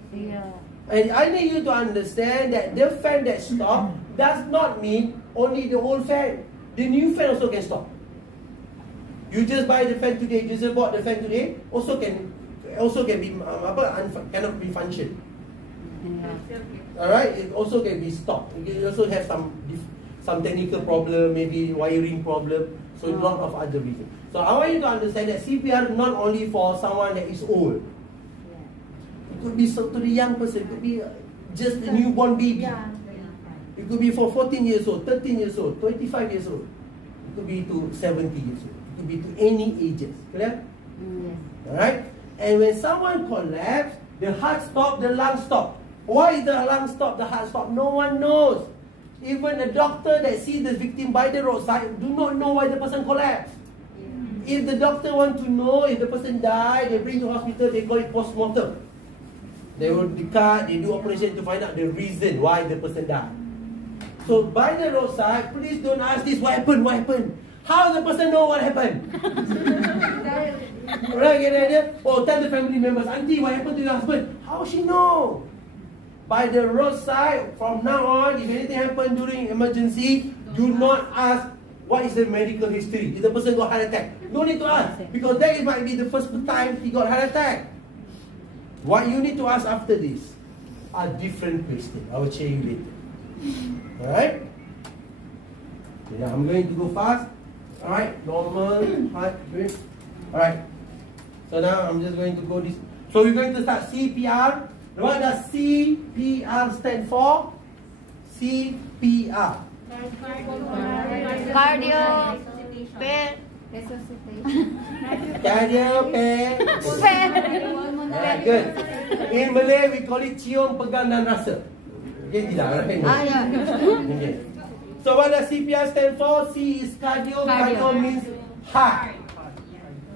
And I need you to understand that the fan that stopped does not mean only the old fan. The new fan also can stop. You just buy the fan today, you just bought the fan today, also can be cannot be function. Alright, it also can be stopped. You can also have some technical problem, maybe wiring problem. So a lot of other reasons. So I want you to understand that CPR not only for someone that is old. It could be to the young person. It could be just a newborn baby. It could be for 14 years old, 13 years old, 25 years old. It could be to 70 years old. It could be to any ages. Clear? Alright? And when someone collapses, the heart stops, the lung stops. Why the lung stop, the heart stop? No one knows. Even a doctor that sees the victim by the roadside do not know why the person collapsed. If the doctor want to know if the person died, they bring to hospital, they call it post-mortem. They will cut, they do operation to find out the reason why the person died. So by the roadside, please don't ask this, what happened? How the person know what happened? Right, get the idea? Oh, tell the family members, auntie, what happened to your husband? How she know? By the roadside, from now on, if anything happened during emergency, do not ask what is the medical history. If the person got heart attack, no need to ask, because that might be the first time he got heart attack. What you need to ask after this are different questions. I will share you later. Alright? Yeah, I'm going to go fast. Alright, normal, heart rate. Alright. So now I'm just going to go this. So we're going to start CPR. What does CPR stand for? CPR. Cardio. Alright, good. In Malay, we call it cium, pegang dan rasa. Okay, tidak? Okay. So what does CPR stand for? C is cardio. Cardio means heart.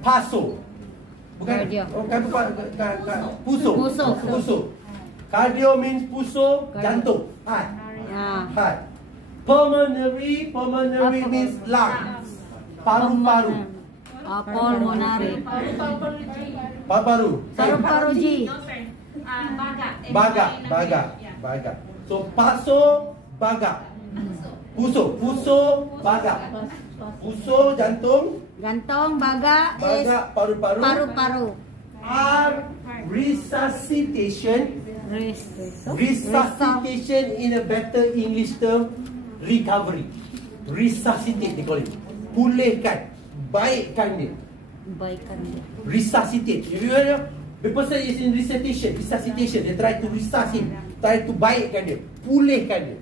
Paso. Bukan? Puso. Cardio means puso, jantung. Heart. Heart. Pulmonary means lungs. Paru-paru. Pulmonary. Paru-paru. Paru-paru G. Baga. So paso, baga. Puso, baga. Puso, jantung. Gantung, baga, Paru-paru. paru-paru. R, resuscitation. Resuscitation in a better English term, recovery. Resuscitate, they call it. Pulihkan. Baikkan dia. Resuscitate. If you know, the person is in resuscitation. They try to resuscitate him. Try to baikkan dia. Pulihkan dia.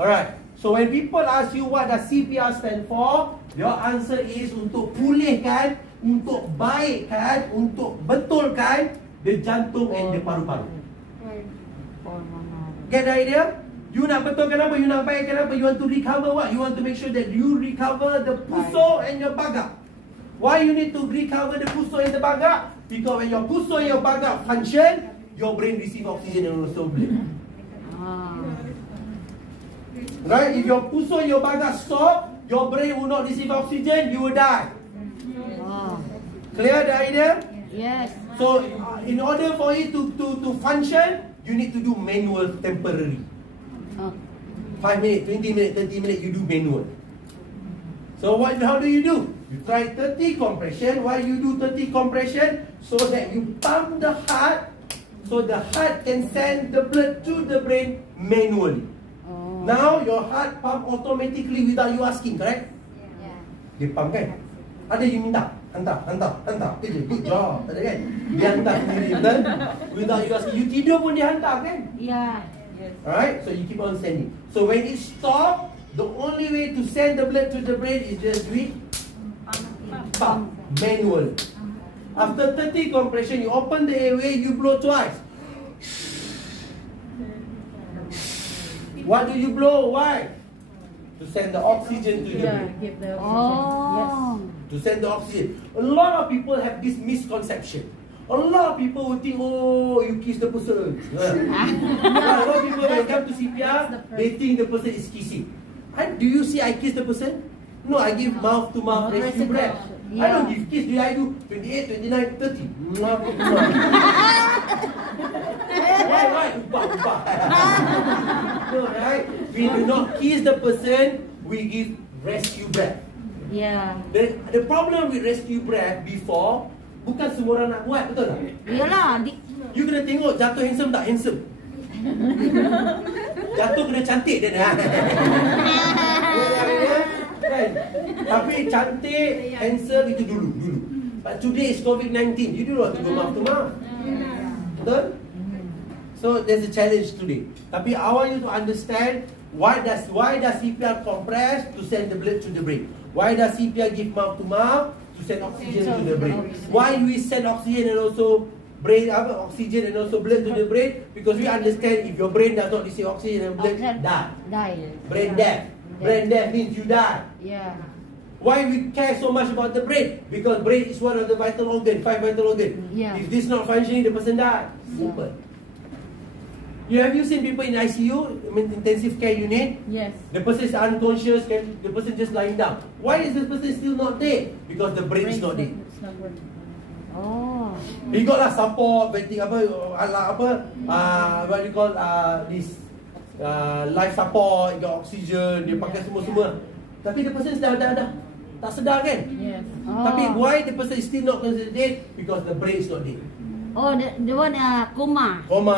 Alright. So when people ask you what does CPR stand for, your answer is untuk pulihkan, untuk baikkan, untuk betulkan the jantung and the paru-paru. Get the idea? You nak betulkan apa? You nak baikkan apa? You want to recover what? You want to make sure that you recover the puso and your baga. Why you need to recover the puso and the baga? Because when your puso and your baga function, your brain receive oxygen and also bleed. Right? If your puso and your baga stop, your brain will not receive oxygen, you will die. Clear the idea? Yes. So, in order for it to function, you need to do manual temporary. 5 minutes, 20 minutes, 30 minutes, you do manual. So, how do you do? You try 30 compression. Why you do 30 compression? So that you pump the heart, so the heart can send the blood to the brain manually. Now, your heart pump automatically without you asking, correct? Dia pump kan? Ada you minta? Hantar kerja, good job. Tak ada kan? Dia hantar sendiri, betul? Without you asking, you tidur pun dia hantar kan? Yeah. Alright, so you keep on sending. So when it stop, the only way to send the blood to the brain is just do it pump, manual. After 30 compression, you open the airway, you blow twice. What do you blow? Why? To send the oxygen to the Yeah, brain. give the oxygen. Yes. Oh. To send the oxygen. A lot of people have this misconception. A lot of people will think, oh, you kiss the person. A lot of people when they come to CPR, they think the person is kissing. Do you see I kiss the person? No, I give mouth to mouth rescue breath. I don't give kiss. Do I do 28, 29, 30? Why? Upah. No, right? We do not kiss the person, we give rescue breath. Yeah. The problem with rescue breath before, bukan semua orang nak buat, betul tak? Yalah. You kena tengok jatuh handsome tak handsome. Jatuh kena cantik dia dah. Kan? Tapi cantik, handsome itu dulu. But today is COVID-19, you don't want to go mouth to mouth. Betul? So there's a challenge today. Tapi I want you to understand why does CPR compress to send the blood to the brain? Why does CPR give mouth to mouth to send oxygen to the brain? Why do we send oxygen and also oxygen and also blood to the brain? Because we understand if your brain does not receive oxygen and blood, die. Brain death. Brain death means you die. Yeah. Why we care so much about the brain? Because brain is one of the vital organ, 5 vital organ. Yeah. If this not functioning, the person die. Simple. Have you seen people in ICU, intensive care unit? Yes. The person is unconscious, the person just lying down. Why is the person still not dead? Because the brain is not dead. It's not working. Oh. He got lah support, what you call this life support, he got oxygen, dia pakai semua. Tapi the person dah tak sedar kan? Yes. Oh. Tapi why the person is still not considered dead? Because the brain is not dead. Oh, the one coma. Coma,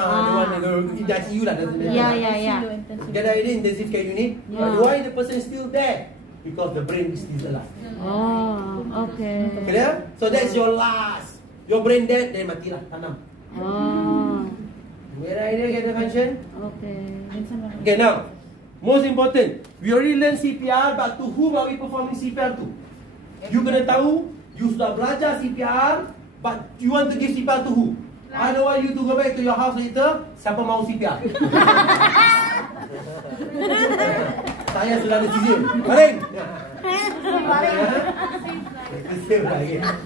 the one in the ICU lah. Yeah. Get the idea, intensive care unit. Yeah. But why the person is still there? Because the brain is still alive. Oh, okay. Clear? So that's your last. Your brain dead, then matilah, tanam. Oh, Get the idea, get the function? okay. Okay, now, most important, we already learn CPR, but to whom are we performing CPR to? You kena tahu, you sudah belajar CPR, but you want to give CPR to who? I don't want you to go back to your house later, siapa mau CPR? Saya sudah ada decision. Baring!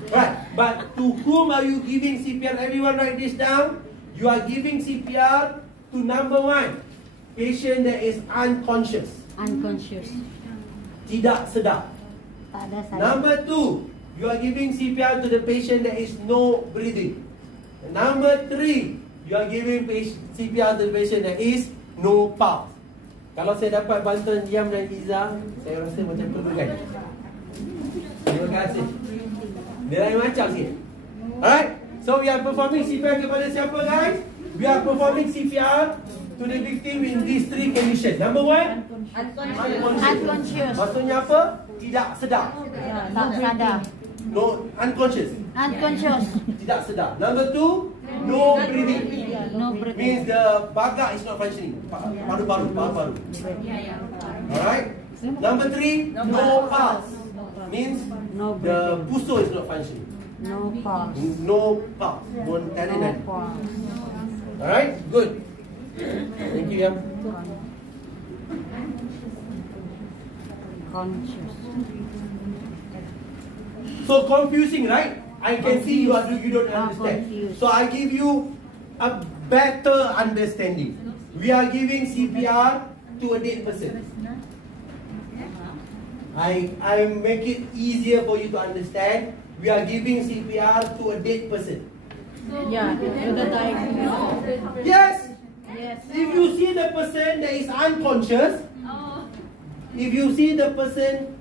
Right, but to whom are you giving CPR? Everyone write this down. You are giving CPR to number 1, patient that is unconscious. Unconscious. Tidak sedar. Tak ada saya. Number 2, you are giving CPR to the patient that is no breathing. And number 3, you are giving CPR to the patient that is no pulse. Kalau saya dapat bantuan Diam dan Iza, saya rasa macam perlu kan? Terima kasih. Dia lain macam sikit. Alright, so we are performing CPR kepada siapa guys? We are performing CPR to the victim in these 3 conditions. Number 1, Unconscious. maksudnya apa? Tidak sedar. Tak sadar. No, unconscious. Unconscious. Tidak sedar. Number 2, no breathing. No breathing. Means the bagak is not functioning. Paru-paru. Alright. Number 3, no pulse. Means No the breathing. puso is not functioning. No pulse. No pulse. No pulse. Alright, good. Thank you, Yam. Conscious. So confusing, right? I can see you don't understand. Confused. So I give you a better understanding. We are giving CPR to a dead person. I make it easier for you to understand. We are giving CPR to a dead person. Yeah, with the diagnosis. Yes. Yes. If you see the person that is unconscious, if you see the person,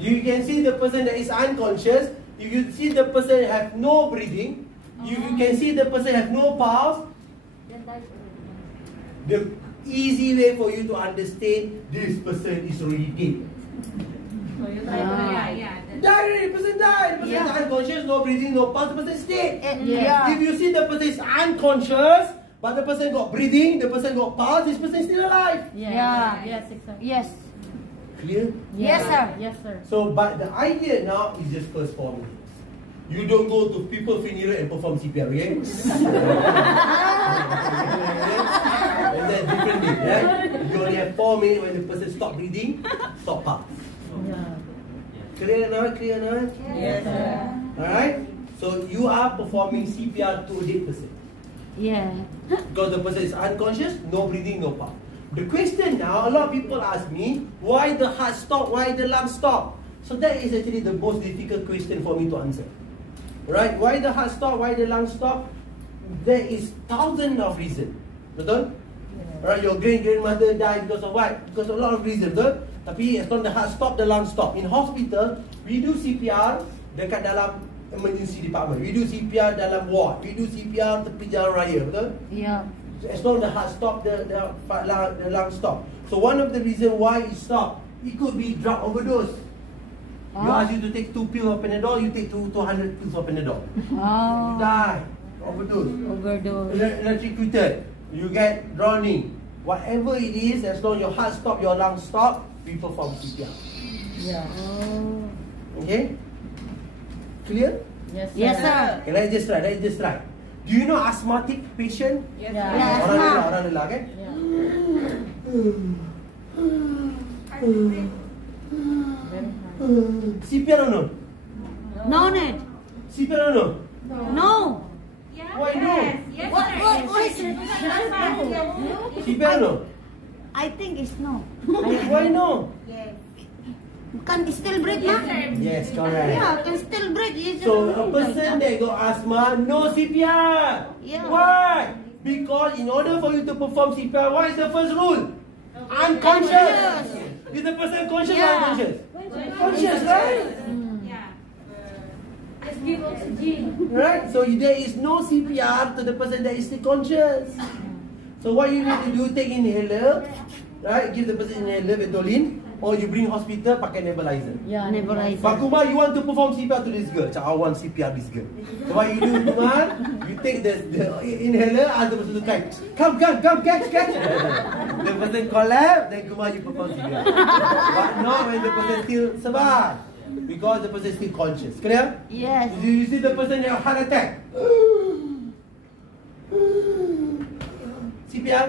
you can see the person that is unconscious. If you see the person have no breathing, you can see the person have no pulse. The easy way for you to understand this person is already dead. So you try to Die already, the person died. The person is unconscious, no breathing, no pulse, the person is dead. Yeah. If you see the person is unconscious, but the person got breathing, the person got pulse, this person is still alive. Yeah. Yes, exactly. Yes. Clear? Yes, sir. Yes, sir. So, but the idea now is just first 4 minutes. You don't go to people's funeral and perform CPR, okay? And then different thing, right? You only have 4 minutes when the person stop breathing, stop pulse. Yeah. Clear now? Clear now? Yes, sir. Alright? So you are performing CPR to a dead person. Yeah. Because the person is unconscious, no breathing, no pulse. The question now, a lot of people ask me, why the heart stop, why the lungs stop? So that is actually the most difficult question for me to answer. Right? Why the heart stop, why the lungs stop? There is thousands of reasons. Betul? Right? Your grandmother died because of what? Because of a lot of reasons, betul? Tapi as long the heart stop, the lungs stop. In hospital, we do CPR dekat dalam emergency department. We do CPR dalam ward. We do CPR tepi jalan raya, betul? Yeah. So as long the heart stop, the lungs stop. So one of the reasons why it stop, it could be drug overdose. You ask you to take 2 pills of Panadol, you take 200 pills of Panadol. You die, overdose. Overdose. Electrocuted, you get drowning. Whatever it is, as long your heart stop, your lungs stop, we perform CPR. Yeah. Okay? Clear? Yes, sir. Yes, sir. Okay, let's just try. Do you know asthmatic patient? Yeah. Yes, Orang lelah kan? Yeah. Very hard. CPR or no? No need. CPR or no? No. Why no? What is it? CPR or no? I think it's no. Why no? Can still breathe, ma? Yes, correct. Yeah, can still breathe. You just So a like person that. that got asthma, no CPR. Yeah. Why? Because in order for you to perform CPR, what is the first rule? Unconscious. Is the person conscious or Yeah. unconscious? Conscious, right? Just give oxygen. Right? So there is no CPR to the person that is still conscious. So what you need to do, take inhaler, right? Give the person inhaler, Ventolin, or you bring hospital, pakai nebulizer. Yeah. Nebulizer. But Kumar, you want to perform CPR to this girl. I want CPR this girl. So what you do, Kumar, you take the inhaler, ask the person to catch. Come, catch. The person collapse, then Kumar, you perform CPR. But not when the person still survive. Because the person is still conscious. Clear? Yes. You see the person have heart attack. CPR?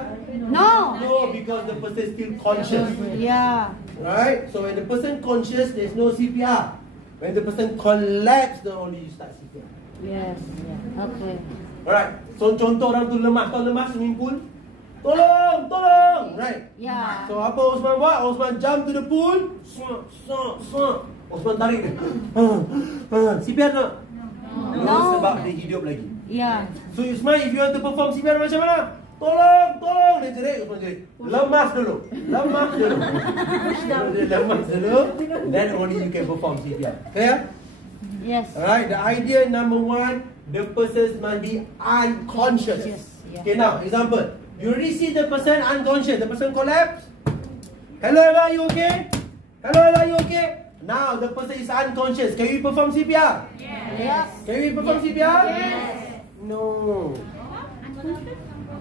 No. No, because the person is still conscious. Yeah. Right? So when the person conscious, there's no CPR. When the person collapse, then only you start CPR. Yes. Yeah. Okay. Alright. So contoh orang tu lemas, tahu lemas swimming pool? Tolong! Right? Yeah. So apa Osman buat? Osman jump to the pool. Osman tarik dia. CPR tak? No. Sebab dia hidup lagi. Yeah. So Osman, if you want to perform CPR macam mana? Tolong! Dia jerit, Osman jerit. Lemas dulu. Dia lemas dulu. Then only you can perform CPR. Clear? Yes. Alright, the idea number 1, the person must be unconscious. Yes, yeah. Okay, now, example. You already see the person unconscious. The person collapse. Hello, are you okay? Hello, are you okay? Now, the person is unconscious. Can we perform CPR? Yes. Can we perform CPR? Yes. No.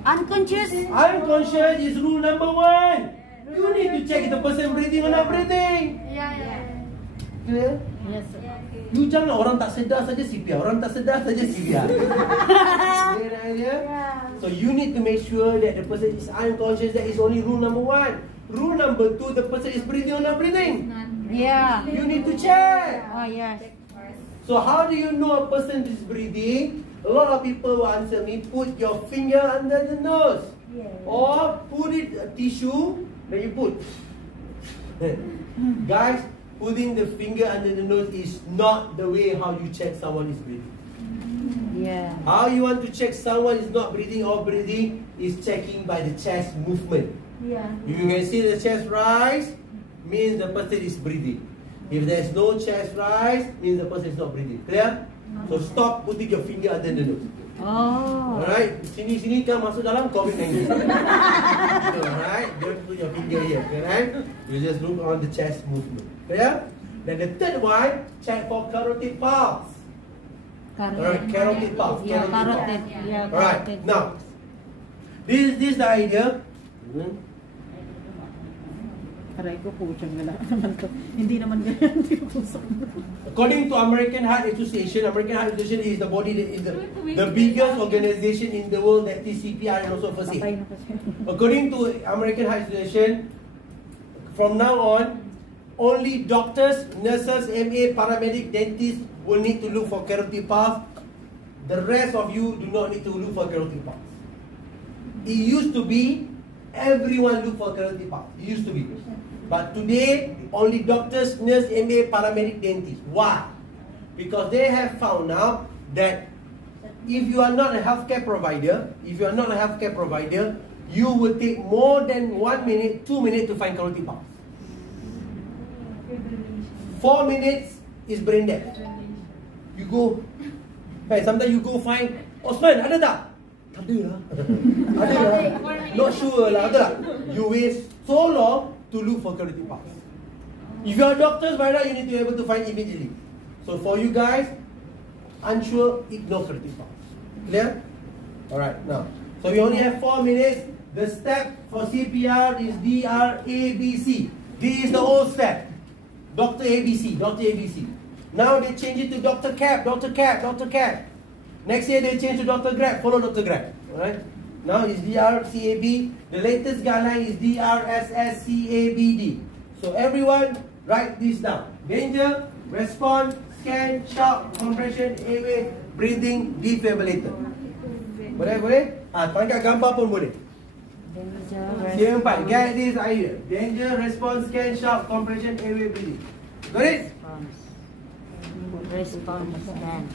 Unconscious. Unconscious is rule number 1. You need to check if the person breathing or not breathing. Clear? Yes, sir. You jangan orang tak sedar saja CPR. Orang tak sedar saja CPR. Clear idea? So you need to make sure that the person is unconscious. That is only rule number 1. Rule number 2, the person is breathing or not breathing. Yeah. You need to check. Oh yes. So how do you know a person is breathing? A lot of people will answer me, put your finger under the nose. Or put it a tissue, then you put. Guys, putting the finger under the nose is not the way how you check someone is breathing. Yeah. How you want to check someone is not breathing or breathing is checking by the chest movement. If you can see the chest rise, means the person is breathing. If there's no chest rise, means the person is not breathing. Clear? So stop putting your finger under the nose. Oh. Alright, sini kan masuk dalam COVID-19. Alright, don't put your finger here, right? You just look on the chest movement. Clear? Then the third one, check for carotid pulse. Alright, carotid pulse. Yeah, Carotid carotid. pulse. Yeah, Alright, carotid. now, this is the idea. Aray ko, puchang gala naman to. Hindi naman ganyan, hindi ko puso. According to American Heart Association is the body that is the biggest organization in the world that is CPR and also first aid. Patay na kasi. According to American Heart Association, from now on, only doctors, nurses, MA, paramedic, dentists will need to look for carotid pulse. The rest of you do not need to look for carotid pulse. It used to be everyone look for carotid pulse. It used to be. But today, only doctors, nurse, MA, paramedic, dentists. Why? Because they have found out that if you are not a healthcare provider, you will take more than 1 minute, 2 minutes to find carotid pulse. 4 minutes is brain dead. You go, hey, sometimes you go find, Osman, ada tak? Tak ada lah. Ada lah. Not sure lah, ada lah. You waste so long to look for carotid pulse. If you are doctors by now, you need to be able to find immediately. So for you guys, unsure, ignore carotid pulse. Clear? Alright, now. So we only have 4 minutes. The step for CPR is DRABC. This is the old step. Dr. ABC, Dr. ABC. Now they change it to Dr. Cap, Dr. Cap, Dr. Cap. Next year they change to Dr. Grab, follow Dr. Grab. Alright? Now it's DRCAB. The latest guideline is DRSSCABD. So everyone write this down. Danger, response, scan, shock, compression, airway, breathing, defibrillator. Boleh, boleh? Tangkap gambar pun boleh. Danger, Empat, get this idea. Danger, response, scan, shock, compression, airway, breathing. Got it? response, scan.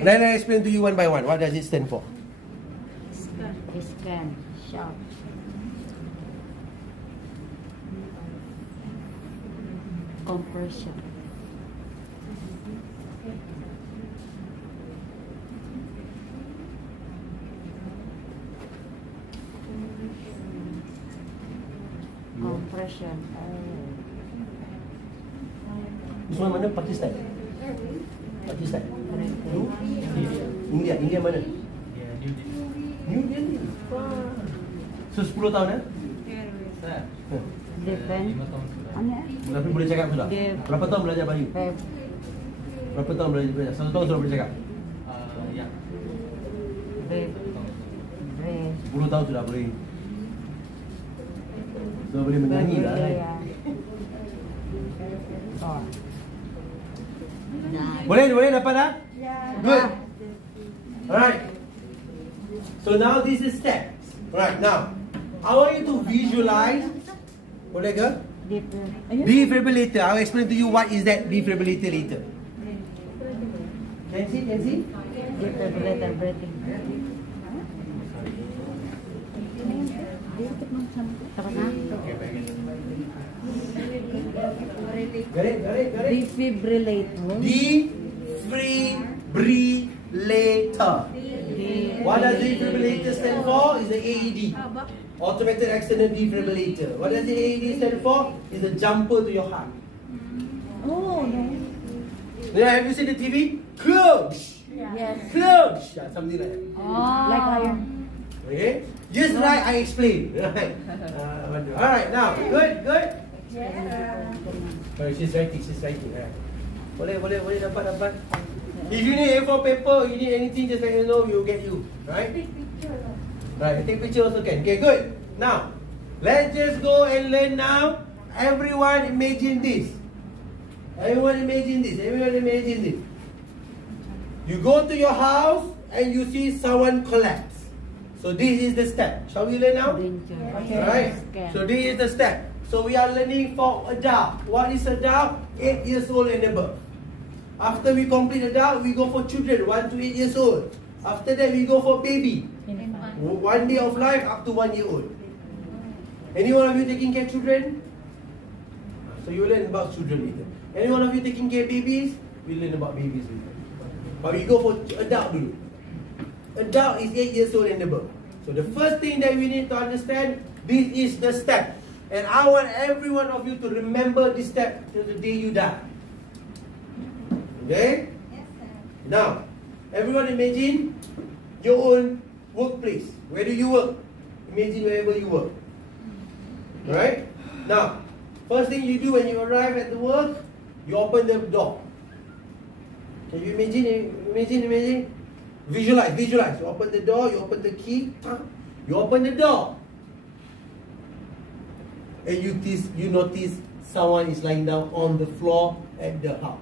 Then I explain to you one by one. What does it stand for? Scan, shock. Compression. Compression. This one mana? Pakistan. Pakistan. India. India mana? New Delhi. So 10 tahun Depend. Ano? Tapi boleh cakap sudah. Berapa tahun belajar Melayu? Berapa tahun belajar? 1 tahun sudah boleh cakap? Ya. 10 tahun sudah boleh. Sudah boleh menyanyi lah. Boleh dapat dah? Good. Alright. So now this is steps. Right now, I want you to visualize. Boleh ke? Defibrillator. I'll explain to you what is that defibrillator later. Can see? Defibrillator breathing. Got it? Defibrillator. Defibrillator. What does defibrillator stand for? Is the AED. Automated external defibrillator. What does the AED stand for? Is the jumper to your heart. Oh, no. Yeah, have you seen the TV? Close. Yes. Close. Yeah, something like that. Like iron. Okay? Just like I explained. Right. Alright, now. Good. Oh, she's writing. Right. Boleh dapat. If you need A4 paper, you need anything, just let me know, we'll get you. Right? Right, take picture also can. Okay, good. Now, let's just go and learn now. Everyone imagine this. You go to your house and you see someone collapse. So this is the step. Shall we learn now? Okay. Alright. So this is the step. So we are learning for adult. What is adult? 8 years old and above. After we complete adult, we go for children, 1 to 8 years old. After that, we go for baby. 1 day of life up to 1 year old. Any one of you taking care of children? So you learn about children later. Any one of you taking care of babies? We learn about babies later. But we go for adult dulu. Adult is 8 years old and above. So the first thing that we need to understand, this is the step. And I want every one of you to remember this step till the day you die. Okay? Yes, sir. Now, everyone imagine your own workplace. Where do you work? Imagine wherever you work. Alright? Now, first thing you do when you arrive at the work, you open the door. Can you imagine? Visualize. You open the door, you open the key, you open the door. And you notice someone is lying down on the floor at the house.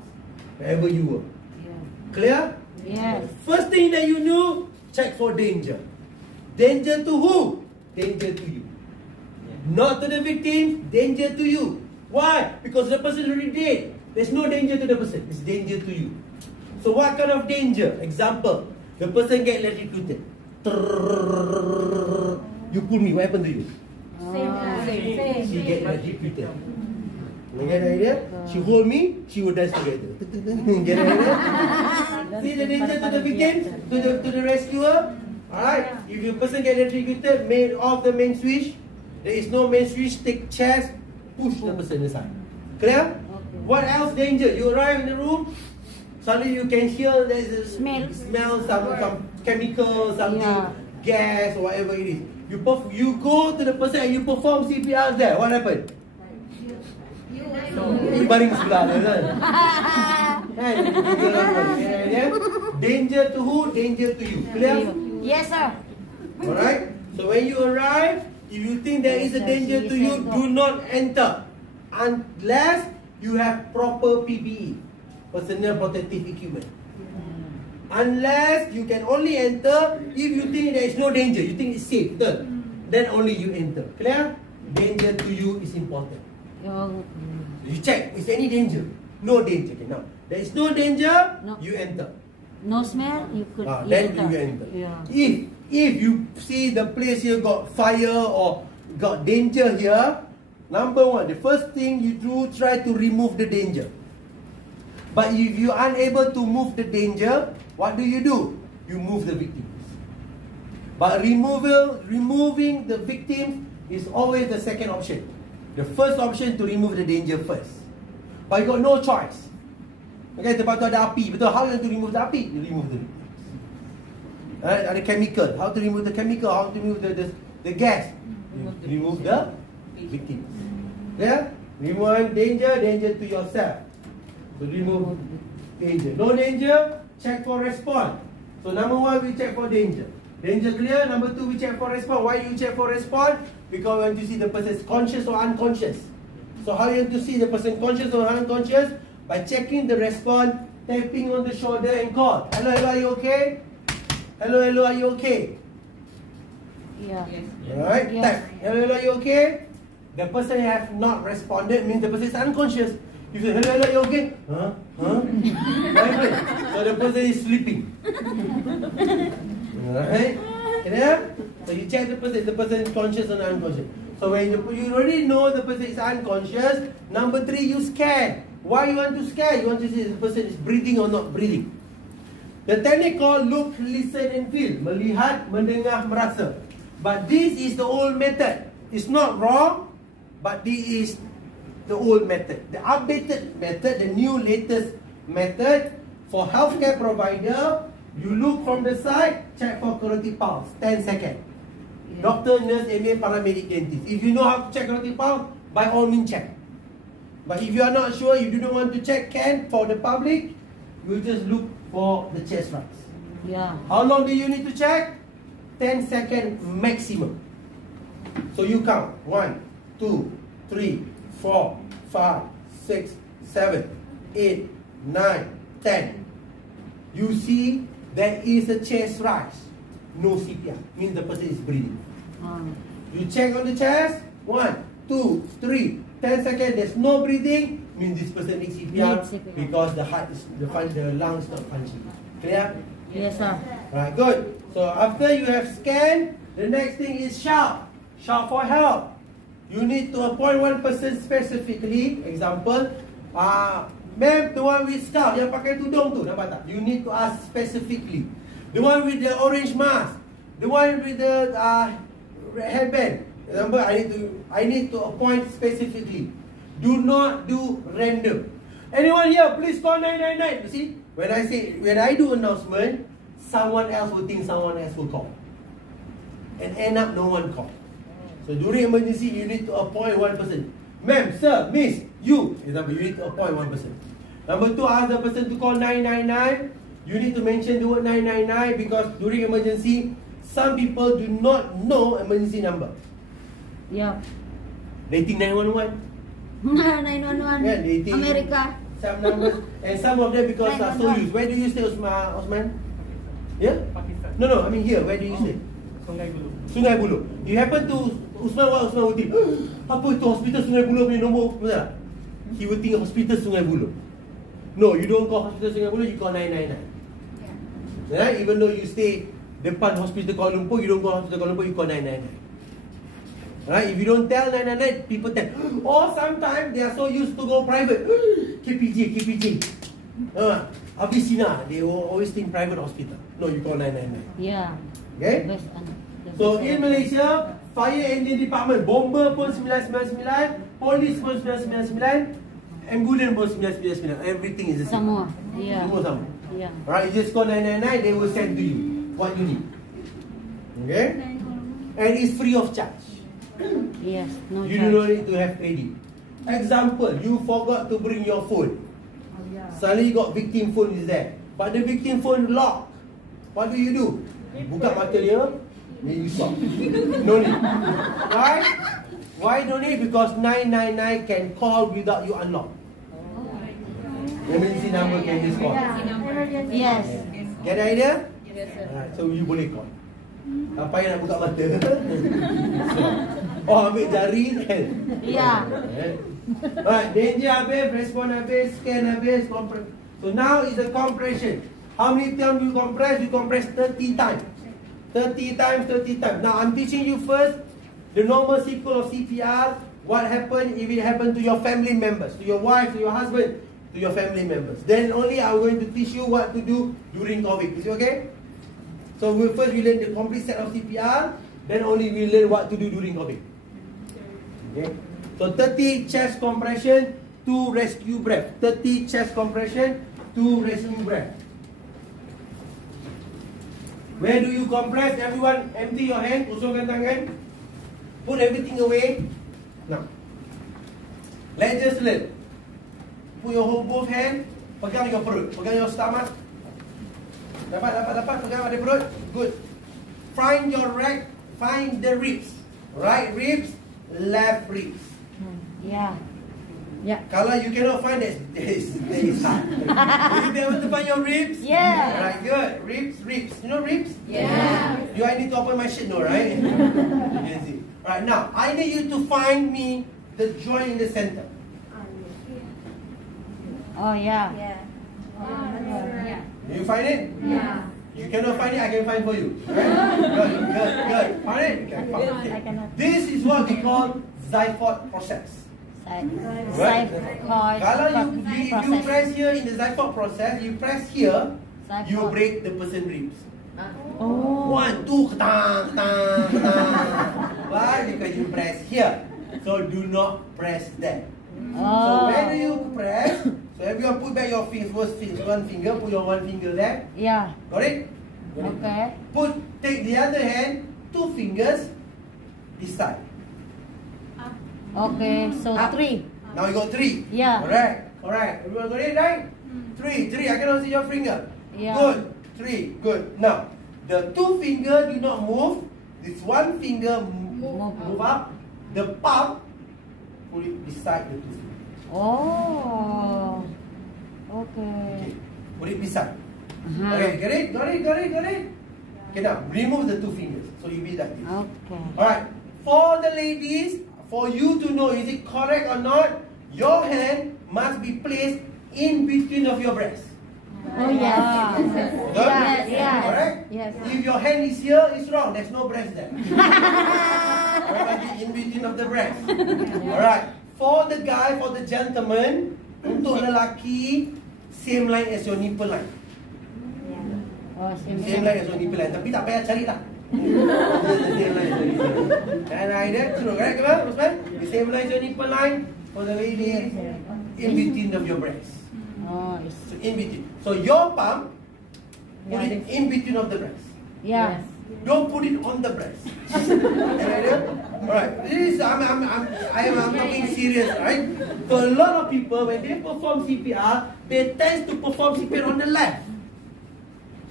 Wherever you work. Clear? Yes. First thing that you do, check for danger. Danger to who? Danger to you. Not to the victim, danger to you. Why? Because the person already dead. There's no danger to the person. It's danger to you. So what kind of danger? Example, the person get electrocuted. You pull me, what happened to you? Same. She get electrocuted. You get the idea? She hold me, she will dance together. Get the idea? See the danger to the victim, to the rescuer. Alright? If your person get electrocuted, made off the main switch. There is no main switch, take chairs, push the person aside. Clear? What else danger? You arrive in the room, suddenly you can hear there is a smell some chemical, something, gas or whatever it is. You go to the person and you perform CPR there. What happened? You baring sebelah dia kan? Danger to who? Danger to you. Clear? Yes, sir. Alright? So when you arrive, if you think there is a danger to you, do not enter unless you have proper PPE, personal protective equipment. Unless you can only enter if you think there is no danger, you think it's safe, then only you enter. Clear? Danger to you is important. You check, is there any danger? No danger. Okay, now, there is no danger, you enter. No smell, you could Then you enter. Yeah. If you see the place here got fire or got danger here, number one, the first thing you do, try to remove the danger. But if you are unable to move the danger, what do? You move the victims. But removing the victims is always the second option. The first option to remove the danger first. But you got no choice. Okay, tempat tu ada api, betul? How you to remove the api? You remove the victims. Ada chemical. How to remove the chemical? How to remove the gas? You remove the victims. Yeah? Remove danger to yourself. So remove danger. No danger, check for response. So number one, we check for danger. Danger clear. Number two, we check for response. Why you check for response? Because we want to see the person is conscious or unconscious. So how you want to see the person conscious or unconscious? By checking the response, tapping on the shoulder and call. Hello, are you okay? Hello, are you okay? Yeah. Alright, Yes. tap. Hello, are you okay? The person have not responded means the person is unconscious. You say, hello, are you okay? Huh? So the person is sleeping. Alright? Clear? So you check the person is conscious or unconscious. So when you already know the person is unconscious, number three, you scan. Why you want to scan? You want to see if the person is breathing or not breathing. The technique called look, listen and feel. Melihat, mendengar, merasa. But this is the old method. It's not wrong, but this is the old method. The updated method, the new latest method for healthcare provider, you look from the side, check for carotid pulse, 10 seconds. Doctor, nurse, MA, paramedic, dentist. If you know how to check carotid pulse, by all means check. But if you are not sure, you do not want to check, for the public, you just look for the chest rise. Yeah. How long do you need to check? 10 seconds maximum. So you count 1, 2, 3, 4, 5, 6, 7, 8, 9, 10. You see there is a chest rise. No CPR. Means the person is breathing. You check on the chest. 1, 2, 3, 10 seconds. There's no breathing. Means this person needs CPR, because the heart is the lungs not functioning. Clear? Yes, sir. Right, good. So after you have scanned, the next thing is shout. Shout for help. You need to appoint one person specifically. Example, ma'am, the one with scarf, yang pakai tudung tu, nampak tak? You need to ask specifically. The one with the orange mask, the one with the headband. Example, I need to appoint specifically. Do not do random. Anyone here, please call 999. You see? when I do announcement, someone else will think someone else will call. And end up no one call. So during emergency, you need to appoint one person. Ma'am, sir, miss, you. Example, you need to appoint one person. Number two, ask the person to call 999. You need to mention the word 999 because during emergency, some people do not know emergency number. Yeah. They think 911. 911. Yeah, they think America. some numbers. And some of them because are so 911. used. Where do you stay, Osman? Yeah? Pakistan. No, I mean here. Where do you stay? Sungai Buloh. Sungai Buloh. You happen to Usman, what Usman would think? Apa itu hospital Sungai Buloh punya nombor? Betul tak? He would think hospital Sungai Buloh. No, you don't call hospital Sungai Buloh, you call 999. Right? Even though you stay depan hospital Kuala Lumpur, you don't call hospital Kuala Lumpur, you call 999. Right? If you don't tell 999, people tell. Or sometimes they are so used to go private. KPJ. Abisina, they will always think private hospital. No, you call 999. Yeah. Okay? Best. So in Malaysia, fire engine department, bomber pun 999, police pun 999, ambulance pun 999. Everything is the same. Semua. Yeah. Semua sama. Yeah. Alright, you just call 999, they will send to you what you need. Okay? And it's free of charge. Yes. No You charge. do not need to have credit. Example, you forgot to bring your phone. Suddenly you got victim phone is there. But the victim phone locked. What do? Buka mata dia, then you stop. No need. Why? Why no need? Because 999 can call without you unlock. Emergency number can just call. Yes. Get the idea? Yes, sir. Alright, so you boleh call. Tak payah nak buka mata. Oh, ambil jari kan? Yeah. Alright, danger habis, respond habis, scan habis, compress. So now is the compression. How many times you compress? You compress 30 times. 30 times, 30 times. Now I'm teaching you first the normal sequence of CPR. What happened if it happened to your family members, to your wife, to your husband, to your family members. Then only I'm going to teach you what to do during COVID. Is it okay? So first we learn the complete set of CPR. Then only we learn what to do during COVID. Okay? So 30 chest compression, 2 rescue breath. 30 chest compression, 2 rescue breath. Where do you compress? Everyone empty your hand, kosongkan tangan. Put everything away. Now, let's just learn. Put your whole both hand, pegang your perut, pegang your stomach. Dapat, pegang ada perut. Good. Find your rack, find the ribs. Right ribs, left ribs. Yeah. Yeah. Kalau you cannot find that is hard. Will you be able to find your ribs? Yeah. Alright, good. Ribs. You know ribs? Yeah. Do I need to open my shit? No, right? You can see. Alright, now I need you to find me the joint in the center. Oh yeah. Do you find it? Yeah. You cannot find it, I can find for you. Right? Good. Find it? Okay, I fine. cannot. This is what we call Zyphod process. Right? Kalau you press here in the Zyphod process, you press here, you break the person ribs. Oh. 1, 2, ketang. Why? Because you press here. So do not press that. So Oh. where do you press? So everyone put back your first one finger, put your one finger there. Yeah. Got it? Okay. Take the other hand, 2 fingers this side. Okay. So Up. 3. Now you got 3. Yeah. Alright. Everyone got it, right? 3. I cannot see your finger. Yeah. Good. 3. Good. Now, the 2 finger do not move. This 1 finger move up. The palm, put it beside the 2 fingers. Oh. Okay. Okay. Put it beside. Uh-huh. Okay, get it? Got it? Okay, now remove the 2 fingers. So you be like this. Okay. Alright. For the ladies, for you to know is it correct or not, your hand must be placed in between of your breasts. Oh yeah. Good? Yes. Alright? Yes. If your hand is here, it's wrong. There's no breast there. Alright, in between of the breast. Alright. For the guy, for the gentleman, untuk lelaki, same line as your nipple line. Oh, Same line as your nipple line. Tapi tak payah cari lah. Same line as your nipple line. And idea, true, correct ke Usman? The same line as your nipple line for the ladies, in between of your breasts. Oh, it's, So in between. So your palm, put Yeah, it in between of the breast. yeah. Don't put it on the breast. Alright, this is I'm talking serious, right? So a lot of people when they perform CPR, they tend to perform CPR on the left.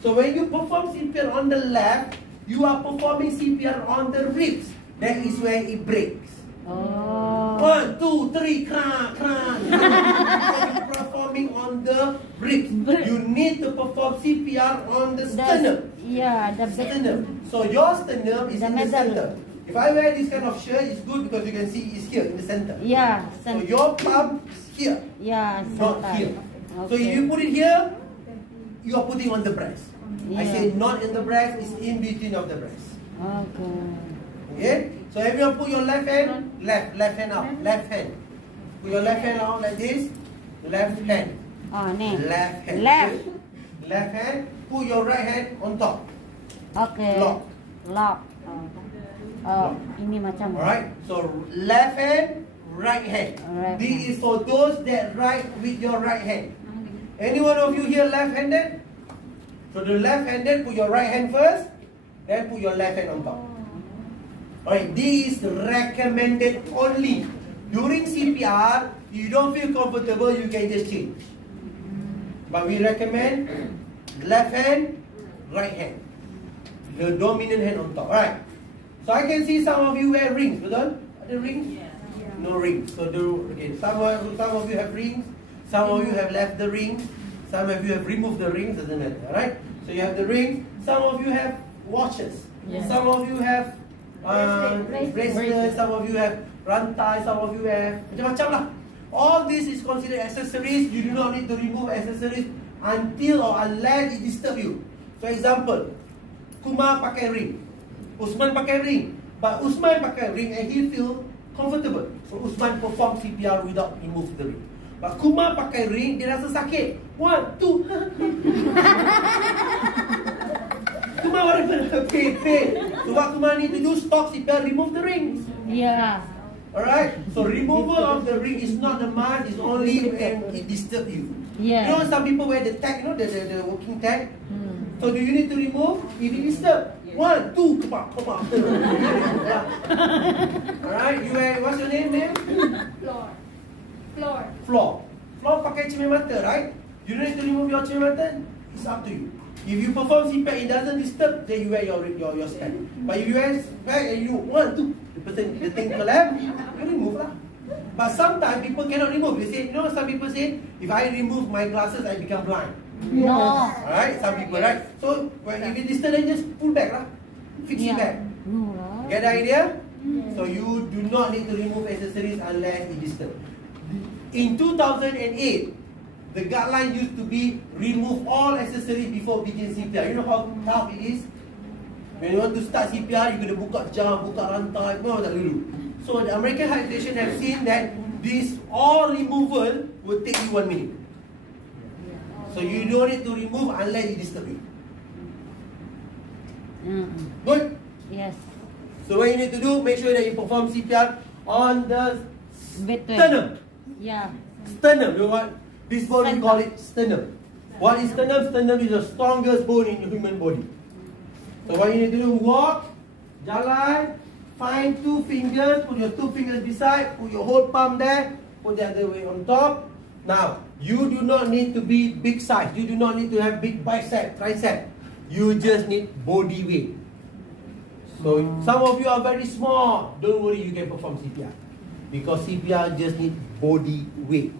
So when you perform CPR on the left, you are performing CPR on the ribs. That is where it breaks. Oh. 1, 2, 3, crack, crack. You're performing on the ribs. You need to perform CPR on the sternum. Yeah, the big. Sternum. So your sternum is The in the middle. center. If I wear this kind of shirt, it's good because you can see it's here in the center. Yeah. So your palm is here, Yeah, not center. here. So if you put it here, you are putting on the breast. I Yeah. say not in the breast, it's in between of the breast. Okay. Okay? So everyone put your left hand, left hand out, left hand. Put your left hand out like this, left hand, Oh, ni. left hand. Left. Left hand, put your right hand on top. Okay. Lock. Lock. Oh, ini macam. Alright? So left hand, right hand. Right This hand. is for those that write with your right hand. Any one of you here left-handed? So the left-handed, put your right hand first, then put your left hand on top. Alright, this is recommended only. During CPR, you don't feel comfortable, you can just change. But we recommend left hand, right hand. The dominant hand on top. Alright. So I can see some of you wear rings, betul? Ada rings? No rings. So some of you have rings, some of you have left the rings, some of you have removed the rings, doesn't matter, right? So you have the rings, some of you have watches, some of you have bracelets, some of you have rantai, some of you have macam-macam lah. All this is considered accessories. You do not need to remove accessories until or unless it disturb you. For example, Kumar pakai ring, Usman pakai ring, but Usman pakai ring and he feel comfortable. So Usman perform CPR without remove the ring. But Kumar pakai ring, dia rasa sakit. 1, 2. Kumar whatever. Pain. So what Kumar need to do, stop CPR, remove the rings. Yeah. Alright? So removal of the ring is not a must, it's only when it disturb you. Yeah. You know some people wear the tag, you know, the walking tag? So do you need to remove? If it disturb, 1, 2, come on. Alright, you wear, what's your name, ma'am? Floor pakai cermin mata, right? You don't need to remove your cermin mata. It's up to you. If you perform CPR, it doesn't disturb, then you wear your stand. But if you wear back and you 1, 2, the thing collapse, you remove lah. But sometimes people cannot remove. They say, you know, some people say, if I remove my glasses, I become blind. No. Alright, some people, right? So when if it disturb, then just pull back lah. Fix it back. No lah. Get the idea? So you do not need to remove accessories unless it disturbs. In 2008, the guideline used to be remove all accessories before begin CPR. You know how tough it is? When you want to start CPR, you kena buka jam, buka rantai, semua tak dulu. So the American Heart Foundation have seen that this all removal will take you 1 minute. So you don't need to remove unless it disturb you. Good? Yes. So what you need to do, make sure that you perform CPR on the Between. sternum. Yeah. Sternum, you know what? This bone we call it sternum. What is sternum? Sternum is the strongest bone in the human body. So what you need to do, walk, jalan, find 2 fingers, put your 2 fingers beside, put your whole palm there, put the other way on top. Now, you do not need to be big size. You do not need to have big bicep, tricep. You just need body weight. So some of you are very small. Don't worry, you can perform CPR. Because CPR just need body weight.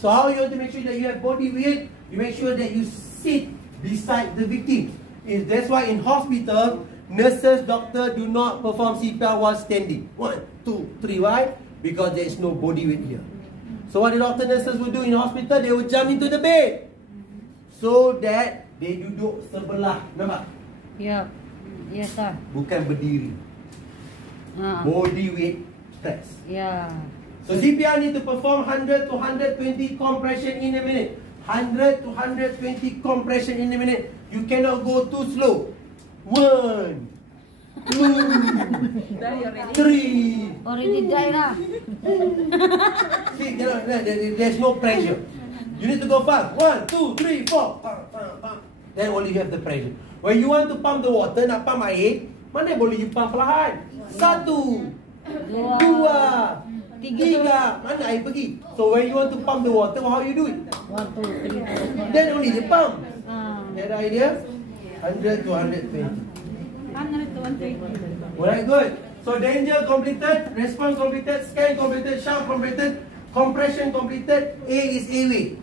So how you want to make sure that you have body weight? You make sure that you sit beside the victim. That's why in hospital, nurses, doctor do not perform CPR while standing. 1, 2, 3, why? Because there is no body weight here. So what the doctor, nurses will do in hospital, they will jump into the bed. So that they duduk sebelah. Nampak? Yeah. Yes sir. Bukan berdiri. Body weight press. Yeah. So CPR need to perform 100 to 120 compression in a minute. 100 to 120 compression in a minute. You cannot go too slow. 1, 2, 3. Already die lah. See, there's no pressure. You need to go fast. 1, 2, 3, 4. Pump, pump, pump. Then only you have the pressure. When you want to pump the water, nak pump air, mana boleh you pump perlahan? 1, 2, 3, mana air pergi? So when you want to pump the water, how you do it? 1, 2, 3, 4. Then only the pump. Ah. Get the idea? 100 to 120. 100 to 120. Alright, good. So danger completed, response completed, scan completed, shock completed, compression completed. A is airway.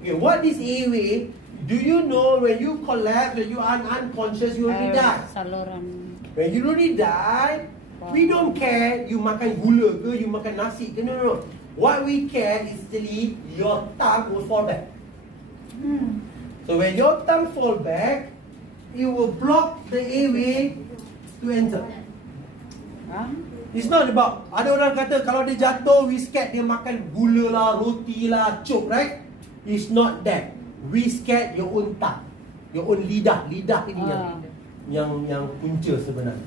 Okay, what is airway? Do you know when you collapse, when you are unconscious, you already die? Saluran. When you already die, we don't care you makan gula ke, you makan nasi ke, no. What we care is actually your tongue will fall back. So when your tongue fall back, it will block the airway to enter. It's not about, ada orang kata kalau dia jatuh, we scared dia makan gula lah, roti lah, choke, right? It's not that. We scared your own tongue, your own lidah. Lidah ini yang punca sebenarnya.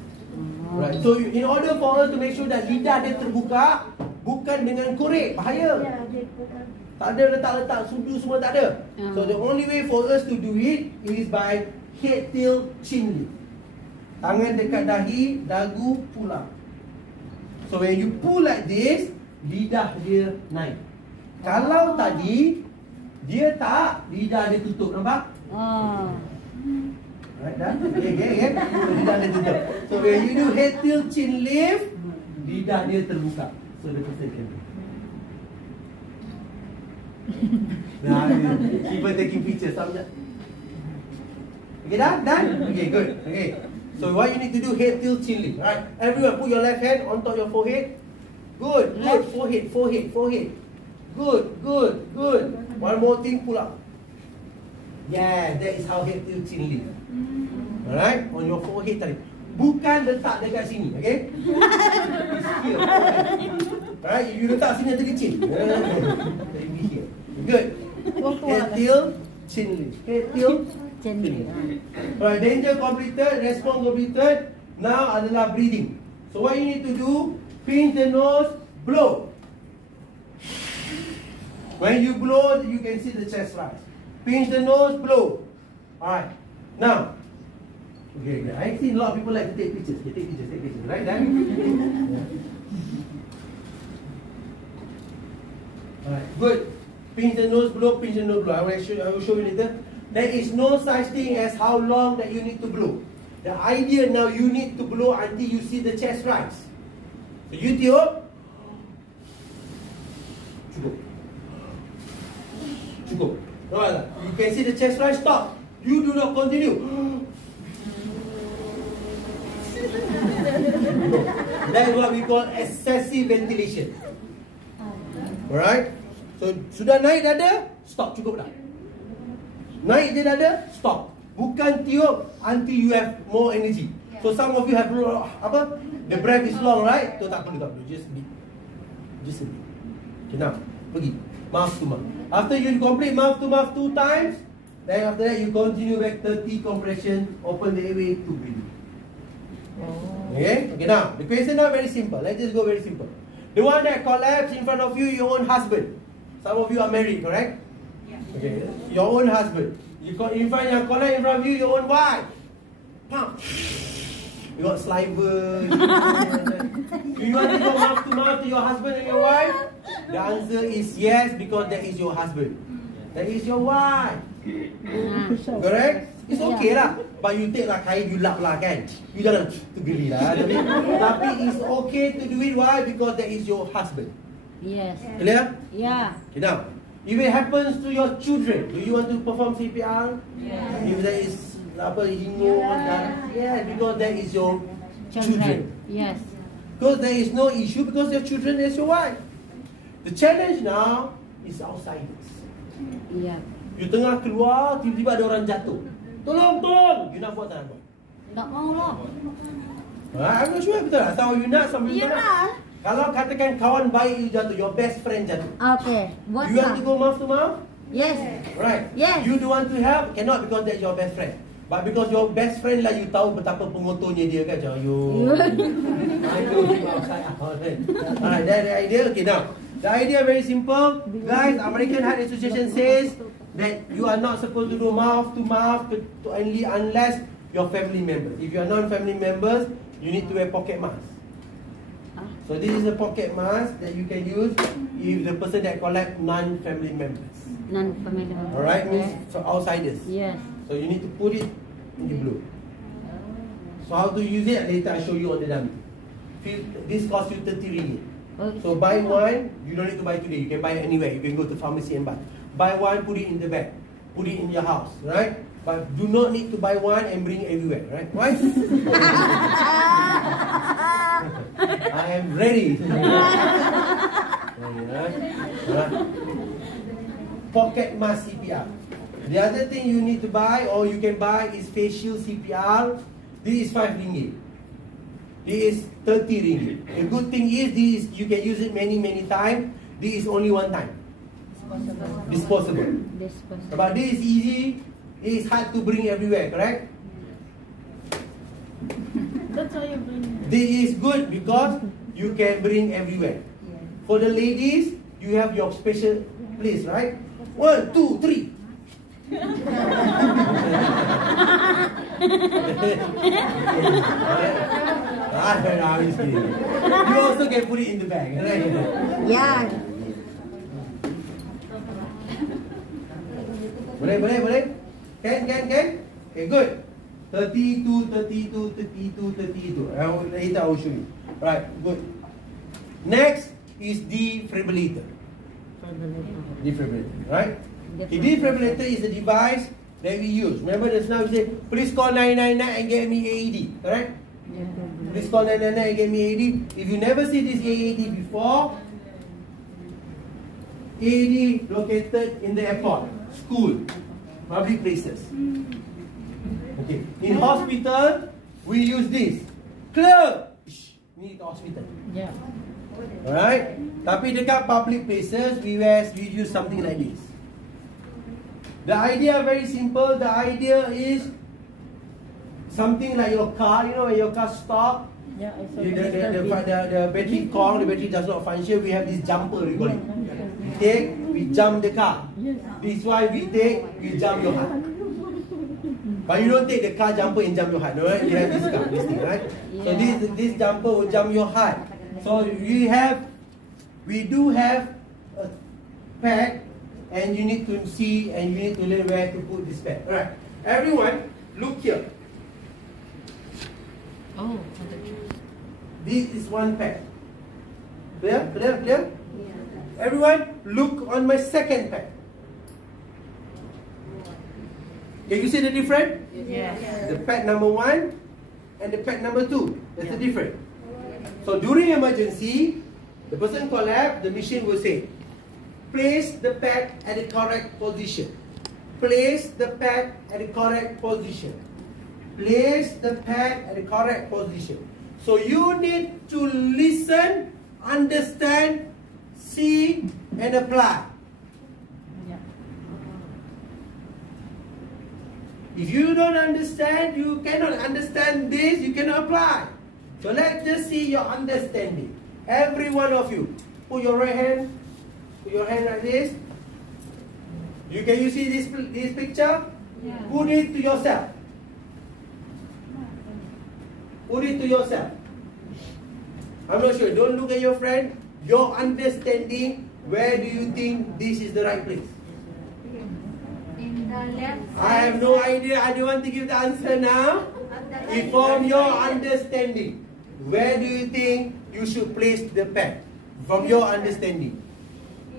Right. So in order for us to make sure that lidah dia terbuka, bukan dengan korek, bahaya. Tak ada letak-letak sudu semua tak ada. So the only way for us to do it is by head, tail, chin lift. Tangan dekat dahi, dagu pulang. So when you pull like this, lidah dia naik. Kalau tadi dia tak, lidah dia tutup, nampak? Right, dah? Okay. So lidah dia tutup. So when you do head, tail, chin lift, lidah dia terbuka. So the person can do. Nah, people taking pictures. Okay, done? Okay, good. Okay. So what you need to do, head, tail, chin lift. Right? Everyone, put your left hand on top of your forehead. Good. Forehead. Good. One more thing, pull up. Yeah, that is how head, tail, chin lift. Alright, on your forehead tadi. Bukan letak dekat sini, okay? Here, alright, if you letak sini nanti kecil. Here. Good. Head, tail, chin lift. Head, tail, chin lift. Alright, danger completed, response completed. Now adalah breathing. So what you need to do, pinch the nose, blow. When you blow, you can see the chest rise. Pinch the nose, blow. Alright. Now, okay. I see a lot of people like to take pictures. Take pictures. Right, Dan? Alright, good. Pinch the nose, blow. I will show you later. There is no such thing as how long that you need to blow. The idea now, you need to blow until you see the chest rise. So you tiup. Cukup. Alright, you can see the chest rise, stop. You do not continue. That is what we call excessive ventilation. Alright. So sudah naik dada, stop, cukup dah. Naik je dada, stop. Bukan tiup until you have more energy. So some of you have the breath is long, right? So tak perlu. Just a bit. Okay, now pergi mouth to mouth. After you complete mouth to mouth 2 times, then after that you continue back 30 compression, open the airway to breathe. Okay, now the question now very simple. Let's just go very simple. The one that collapsed in front of you, your own husband. Some of you are married, correct? Yeah. Okay, your own husband. You got in front of you, your own wife. You got saliva. Do you want to go mouth to mouth to your husband and your wife? The answer is yes, because that is your husband. That is your wife. Correct? It's okay lah. But you take lah kain, you lap lah kan. You jangan tu geli lah. Tapi it's okay to do it. Why? Because that is your husband. Yes. Clear? Yeah. Okay, now, if it happens to your children, do you want to perform CPR? Yeah. If there is hingo, yeah, because that is your children. Yes. Because there is no issue, because your children is your wife. The challenge now is outsiders. Yeah. You tengah keluar, tiba-tiba ada orang jatuh. Tolong! You nak buat tak nak buat? Tak mau lah. I'm not sure betul tak? Some of you nak, some of you tak. Iyalah. Kalau katakan kawan baik you jatuh, your best friend jatuh. Okay. Buat You want to go mouth to mouth? Yes. Right. Yes. You don't want to help, cannot because that's your best friend. But because your best friend lah, you tahu betapa pengotornya dia kan. I know him outside. Alright, that's the idea. Okay, now. The idea very simple. Guys, American Heart Association says that you are not supposed to do mouth to mouth only unless your family members. If you are non-family members, you need to wear pocket mask. So this is a pocket mask that you can use if the person that collect non-family members. Non-family member. Alright, means for outsiders. Yes. So you need to put it in the blue. So how to use it, later I show you on the dummy. This costs you 30 ringgit. So buy one, you don't need to buy today, you can buy it anywhere. You can go to pharmacy and buy. Buy one, put it in the bag. Put it in your house, right? But do not need to buy one and bring it everywhere, right? Why? I am ready. Pocket mask CPR. The other thing you need to buy or you can buy is facial CPR. This is 5 ringgit. This is 30 ringgit. The good thing is this you can use it many times. This is only one time. Disposable. But this is easy. It is hard to bring everywhere, correct? That's why you bring it. This is good because you can bring everywhere. For the ladies, you have your special place, right? 1, 2, 3. I'm just kidding. You also can put it in the bag, right? Yeah. Boleh? Can? Okay, good. 32. Later I will show you. Right, good. Next is defibrillator. Defibrillator, right? The defibrillator is a device that we use. Remember just now we say, please call 999 and get me AED, correct? Please call 999 and get me AED. If you never see this AED before, AED located in the airport, school, public places. Okay. In hospital, we use this. Clear! We need hospital. Yeah. Alright? Tapi dekat public places, we use something like this. The idea very simple. The idea is something like your car. You know when your car stop, Yeah, I saw the battery core, the battery does not function. We have this jumper, we call it. We jump the car. This is why we jump your heart. But you don't take the car jumper and jump your heart, no, right? You have this thing, right? So this jumper will jump your heart. So we do have a pad, and you need to see and you need to learn where to put this pad. Alright, everyone, look here. Oh, This is one pad. Clear? Everyone, look on my second pad. Can you see the difference? yes. The pad number 1 and the pad number 2. That's the difference. So during emergency, the person collapsed, the machine will say, place the pad at the correct position. Place the pad at the correct position. Place the pad at the correct position. So you need to listen, understand, see, and apply. If you don't understand, you cannot understand this, you cannot apply. So let's just see your understanding. Every one of you, put your right hand, put your hand like this. Can you see this picture? Yeah. Put it to yourself. Put it to yourself. I'm not sure, don't look at your friend. Your understanding, where do you think this is the right place? In the left side. I have no idea. I don't want to give the answer now. From your understanding, where do you think you should place the pad? From your understanding.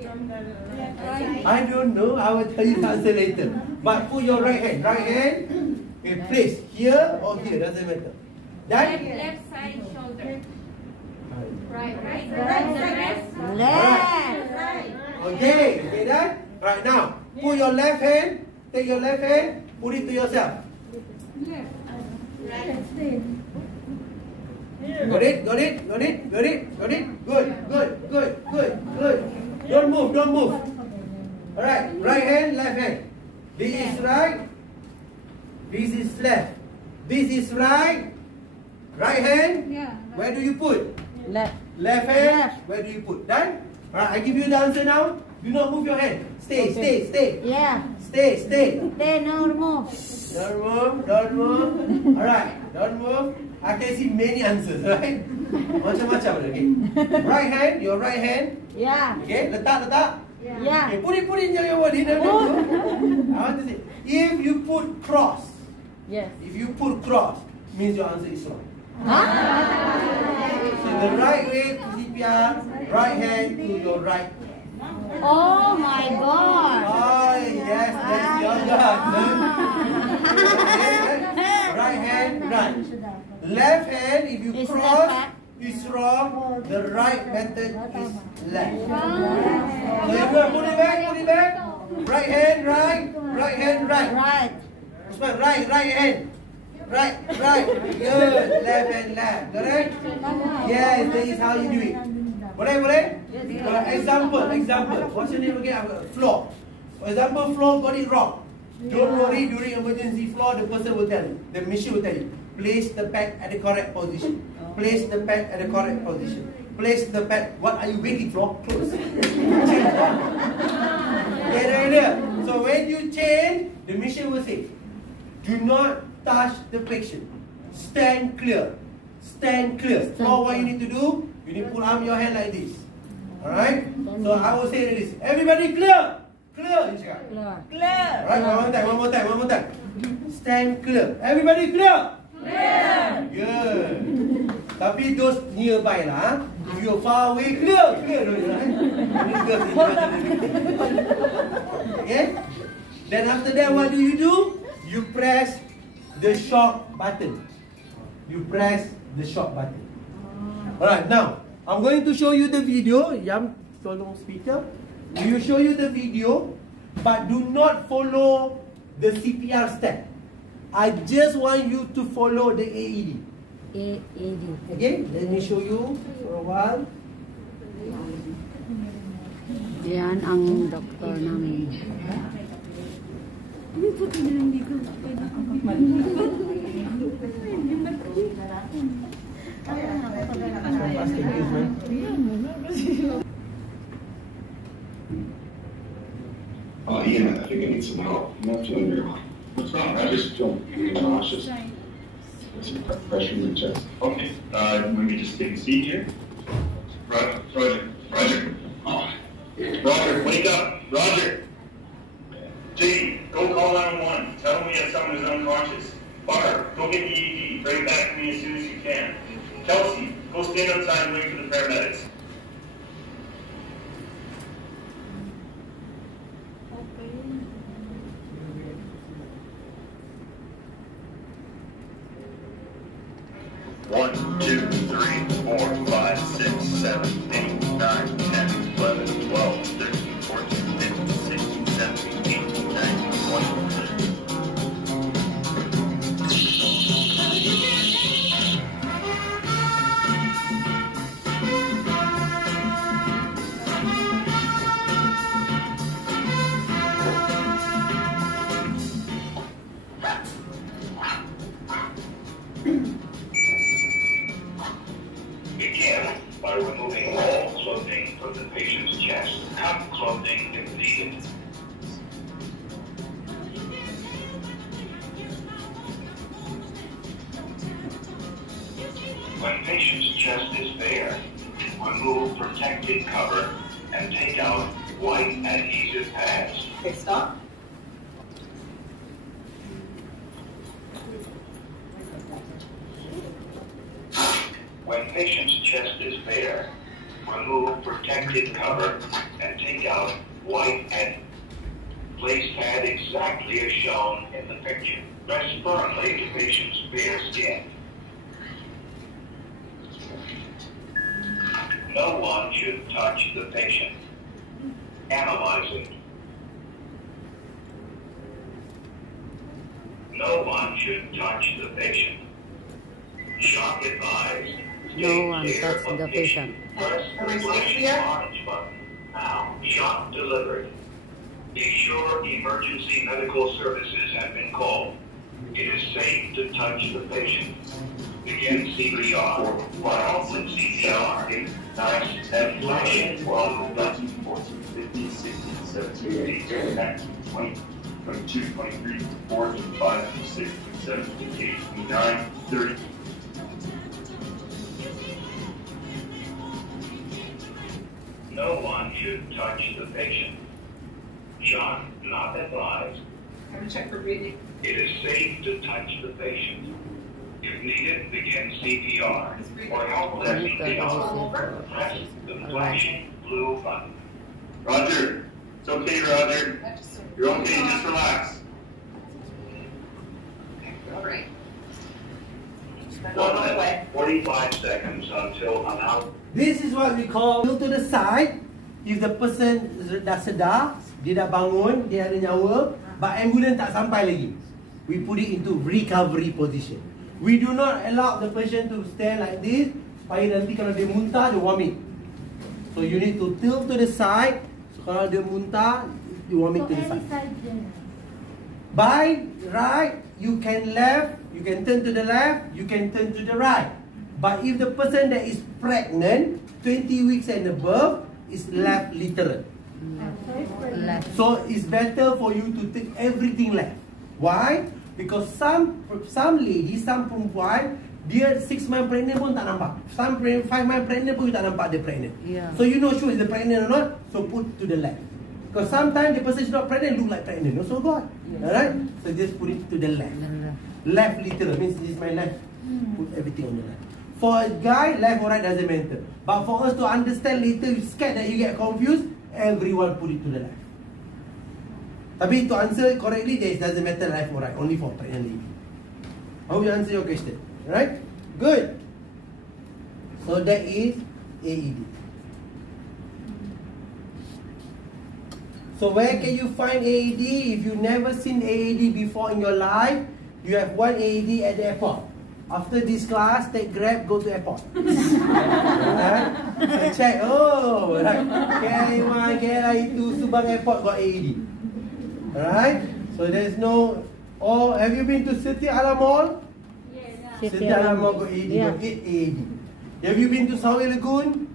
I don't know. I will tell you the answer later. But put your right hand. Right hand. Okay, place here or here. Doesn't matter. Done? Left side shoulder. Right. Left. Okay. Okay, done? Right now. Put your left hand. Take your left hand. Put it to yourself. Got it? Good. Don't move. Alright, right hand, left hand. This is right. This is left. This is right. Right hand. Yeah. Where do you put? Left. Left hand. Left. Where do you put? Done? Alright, I give you the answer now. Do not move your hand. Stay, stay, stay. Yeah. Stay, stay. Stay, no move. Don't move, don't move. Alright, don't move. I can see many answers, right? Macam-macam, okay? Right hand, your right hand. Yeah. Okay, letak. Yeah. Okay, put it in your body. I want to say, if you put cross, Yes. if you put cross, means your answer is wrong. Huh? So the right way to CPR, right hand to your right. Oh my God. Oh yes, that's your job. Right hand, right. Left hand, if you Is cross, left. is wrong. The right method is left. So everyone put it back. Right hand, right. Right hand, right. Right. Usman, right hand. Right. Good. Left hand, left. Correct? Yes, that is how you do it. Boleh? Example. What's your name again? Floor. For example, floor got it wrong. Don't worry, during emergency floor, the person will tell you. The machine will tell you. Place the pad at the correct position. Place the pad at the correct position. Place the pad. What are you waiting for? Close. Change. Get the idea? So when you change, the machine will say, do not touch the patient. Stand clear. Stand clear. So what you need to do? You need to put arm your hand like this. Alright? So I will say like this. Everybody clear. Clear. You cakap. Clear. Alright, one more time. Stand clear. Everybody clear. Clear. Good. Tapi those nearby lah. If you're far away, clear. Okay? Then after that, what do? You press the shock button. Alright, now I'm going to show you the video. Yang tolong speaker. We will show you the video, but do not follow the CPR step. I just want you to follow the AED. AED. Okay, let me show you for a while. Yan ang doktor namin. Ian, I think I need some help. I'm not feeling very well. What's wrong? I just feel nauseous. Some pressure in the chest. Okay. Let me just take a seat here. Roger. Oh. Roger, wake up. Roger. Jake, go call 911. Tell me that someone is unconscious. Barb, go get the ED. Bring it back to me as soon as you can. Kelsey, go stand outside and wait for the paramedics. One, 2, 3, 4, 5, 6, 7, 8, 9, 10, 11, 12, 13, 14, 15, 16, 17, 18, 19, 20. Begin by removing all clothing from the patient's chest. Cut clothing if needed. When patient's chest is bare, remove protective cover and take out white adhesive pads. Okay, stop. When patient's chest is bare, remove protective cover and take out white and place pad exactly as shown in the picture. Press firmly to patient's bare skin. No one should touch the patient. Analyzing. No one should touch the patient. Shock advised. No one touch the patient. Press the flashing orange button. Now, shock delivered. Be sure emergency medical services have been called. It is safe to touch the patient. Begin CPR. While the CPR is nice and flush. 12, 13, 14, 15, 16, 17, 18, 19, 20, 22, 23, 24, 25, 26, 27, 28, 29, 30. No one should touch the patient. Shock not advised. I'm gonna check for breathing. It is safe to touch the patient. If needed, begin CPR. For help with CPR, press the flashing blue button. Roger. It's okay, Roger. You're okay, just relax. All right. 1 minute, 45 seconds until I'm out. This is what we call to the side. If the person dah sedar, dia dah bangun, dia ada nyawa, but ambulance tak sampai lagi, we put it into recovery position. We do not allow the patient to stand like this, supaya nanti kalau dia muntah, dia vomit. So you need to tilt to the side. So kalau dia muntah, you vomit to the side. By right, you can left, you can turn to the left, you can turn to the right. But if the person that is pregnant, 20 weeks and above, is left literal. So it's better for you to take everything left. Why? Because some ladies, some perempuan, dia 6 months pregnant pun tak nampak. Some 5 months pregnant pun tak nampak dia pregnant. Yeah. So you know sure is the pregnant or not, so put to the left. Because sometimes the person is not pregnant, look like pregnant. Also God. Alright? So just put it to the left. Left literal means this is my left. Put everything on the left. For a guy, left or right doesn't matter. But for us to understand later, you scared that you get confused, everyone put it to the left. Tapi to answer correctly, it doesn't matter left or right, only for pregnant lady. I hope you answer your question. Alright? Good. So that is AED. So where can you find AED? If you never seen AED before in your life, you have one AED at the airport. After this class, take Grab, go to airport. Right? Check. Oh, right. KL1, KL2, Subang Airport got AED. Alright? So there's no. Oh, have you been to City Alam Mall? Yes. City Alam Mall got AED. Yeah. Got 8 AED. Have you been to Sawi Lagoon?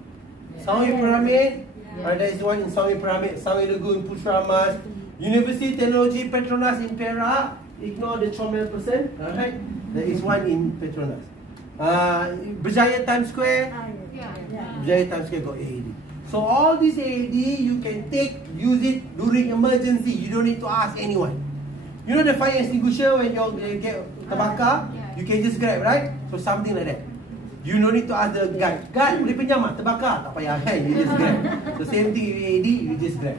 Sawi Pyramid? Right, there is one in Sawi Pyramid, Sawi Lagoon, Putra Mas, University Technology Petronas in Perak. Ignore the Chomel person. Alright? There is one in Petronas. Berjaya Times Square. Berjaya Times Square got AED. So all this AED you can take, use it during emergency. You don't need to ask anyone. You know the fire extinguisher when you get terbakar, you can just grab, right? So something like that. You don't need to ask the guy. Guard, boleh pinjam tak? Terbakar. Tak payah kan? You just grab. The same thing with AED, you just grab.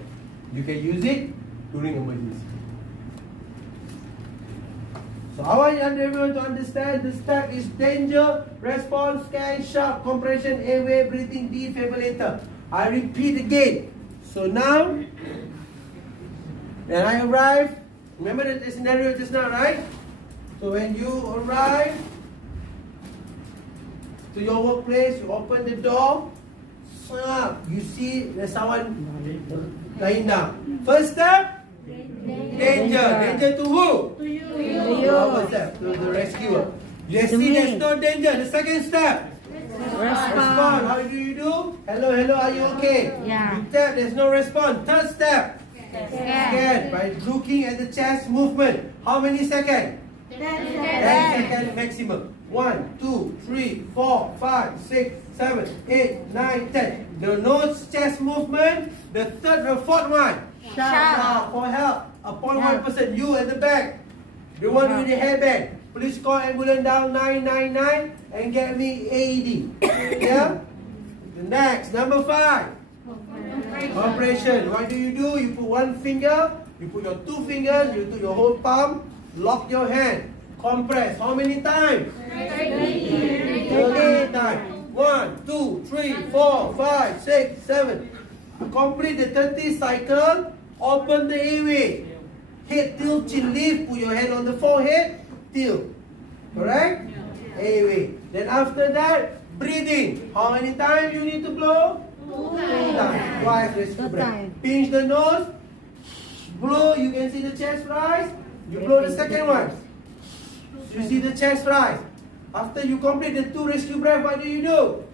You can use it during emergency. So I want everyone to understand the step is danger, response, scan, shock, compression, airway, breathing, defibrillator. I repeat again. So now, when I arrive, remember the scenario just now, right? So when you arrive to your workplace, you open the door, you see there's someone lying down. First step, danger. Danger to who? To you. What's that? To the rescuer. You see there's no danger. The second step, respond. How do you do? Hello, hello, are you okay? Yeah. You tap, there's no response. Third step, scan by looking at the chest movement. How many seconds? 10 seconds maximum. 1, 2, 3, 4, 5, 6, 7, 8, 9, 10. The nose chest movement. The third and fourth one. Shout for help. Upon one person, you at the back. The one with the hairband. Please call ambulance down 999 and get me AED. Yeah? The next, number 5. Compression. What do? You put one finger, you put your 2 fingers, you do your whole palm, lock your hand. Compress. How many times? 30 times. 1, 2, 3, 4, 5, 6, 7. Complete the 30 cycle. Open the airway. Head tilt, chin lift. Put your hand on the forehead. Tilt. Correct? Airway. Then after that, breathing. How many times you need to blow? 2 times. Twice rescue breath. Pinch the nose. Blow. You can see the chest rise. You blow the second one. You see the chest rise. After you complete the 2 rescue breath, what do?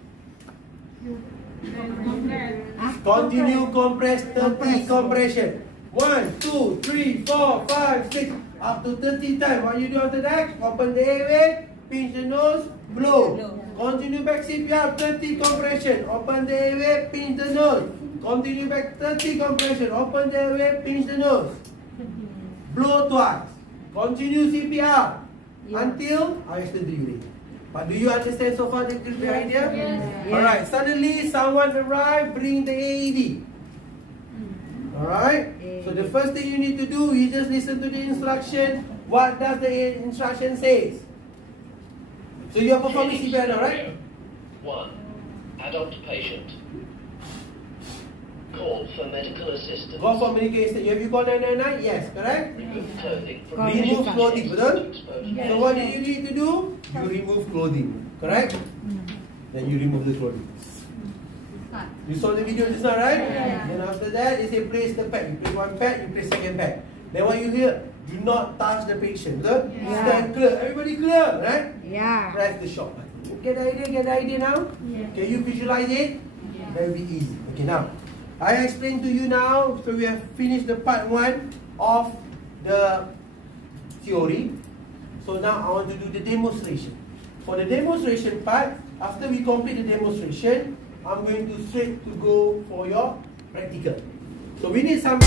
Continue compress 30 compression. 1, 2, 3, 4, 5, 6, up to 30 times. What you do after that? Open the airway, pinch the nose, blow. Continue back CPR, 30 compression. Open the airway, pinch the nose. Continue back 30 compression. Open the airway, pinch the nose. Blow twice. Continue CPR until I explain to you later. But do you understand so far the idea? Yes. Alright, suddenly someone arrived, bring the AED. Alright? So the first thing you need to do, you just listen to the instruction. What does the instruction say? So you are performing CPR now, right? 1. Adult patient. Call for medical assistance. Go for medical assistance. Have you called 999? Yes, correct? Remove clothing from Remove clothing, betul? exposure. So what do you need to do? You remove clothing, correct? Then you remove the clothing. You saw the video just now, right? Yeah. Then after that, they say place the pad. You place one pad, you place second pad. Then what you hear? Do not touch the patient, betul? Yeah. Stand clear. Everybody clear, right? Yeah. Press the shock button. Get the idea now? Yeah. Can you visualize it? Very easy. Okay, now. I explain to you now, so we have finished the part 1 of the theory. So now I want to do the demonstration. For the demonstration part, after we complete the demonstration, I'm going to straight to go for your practical. So we need some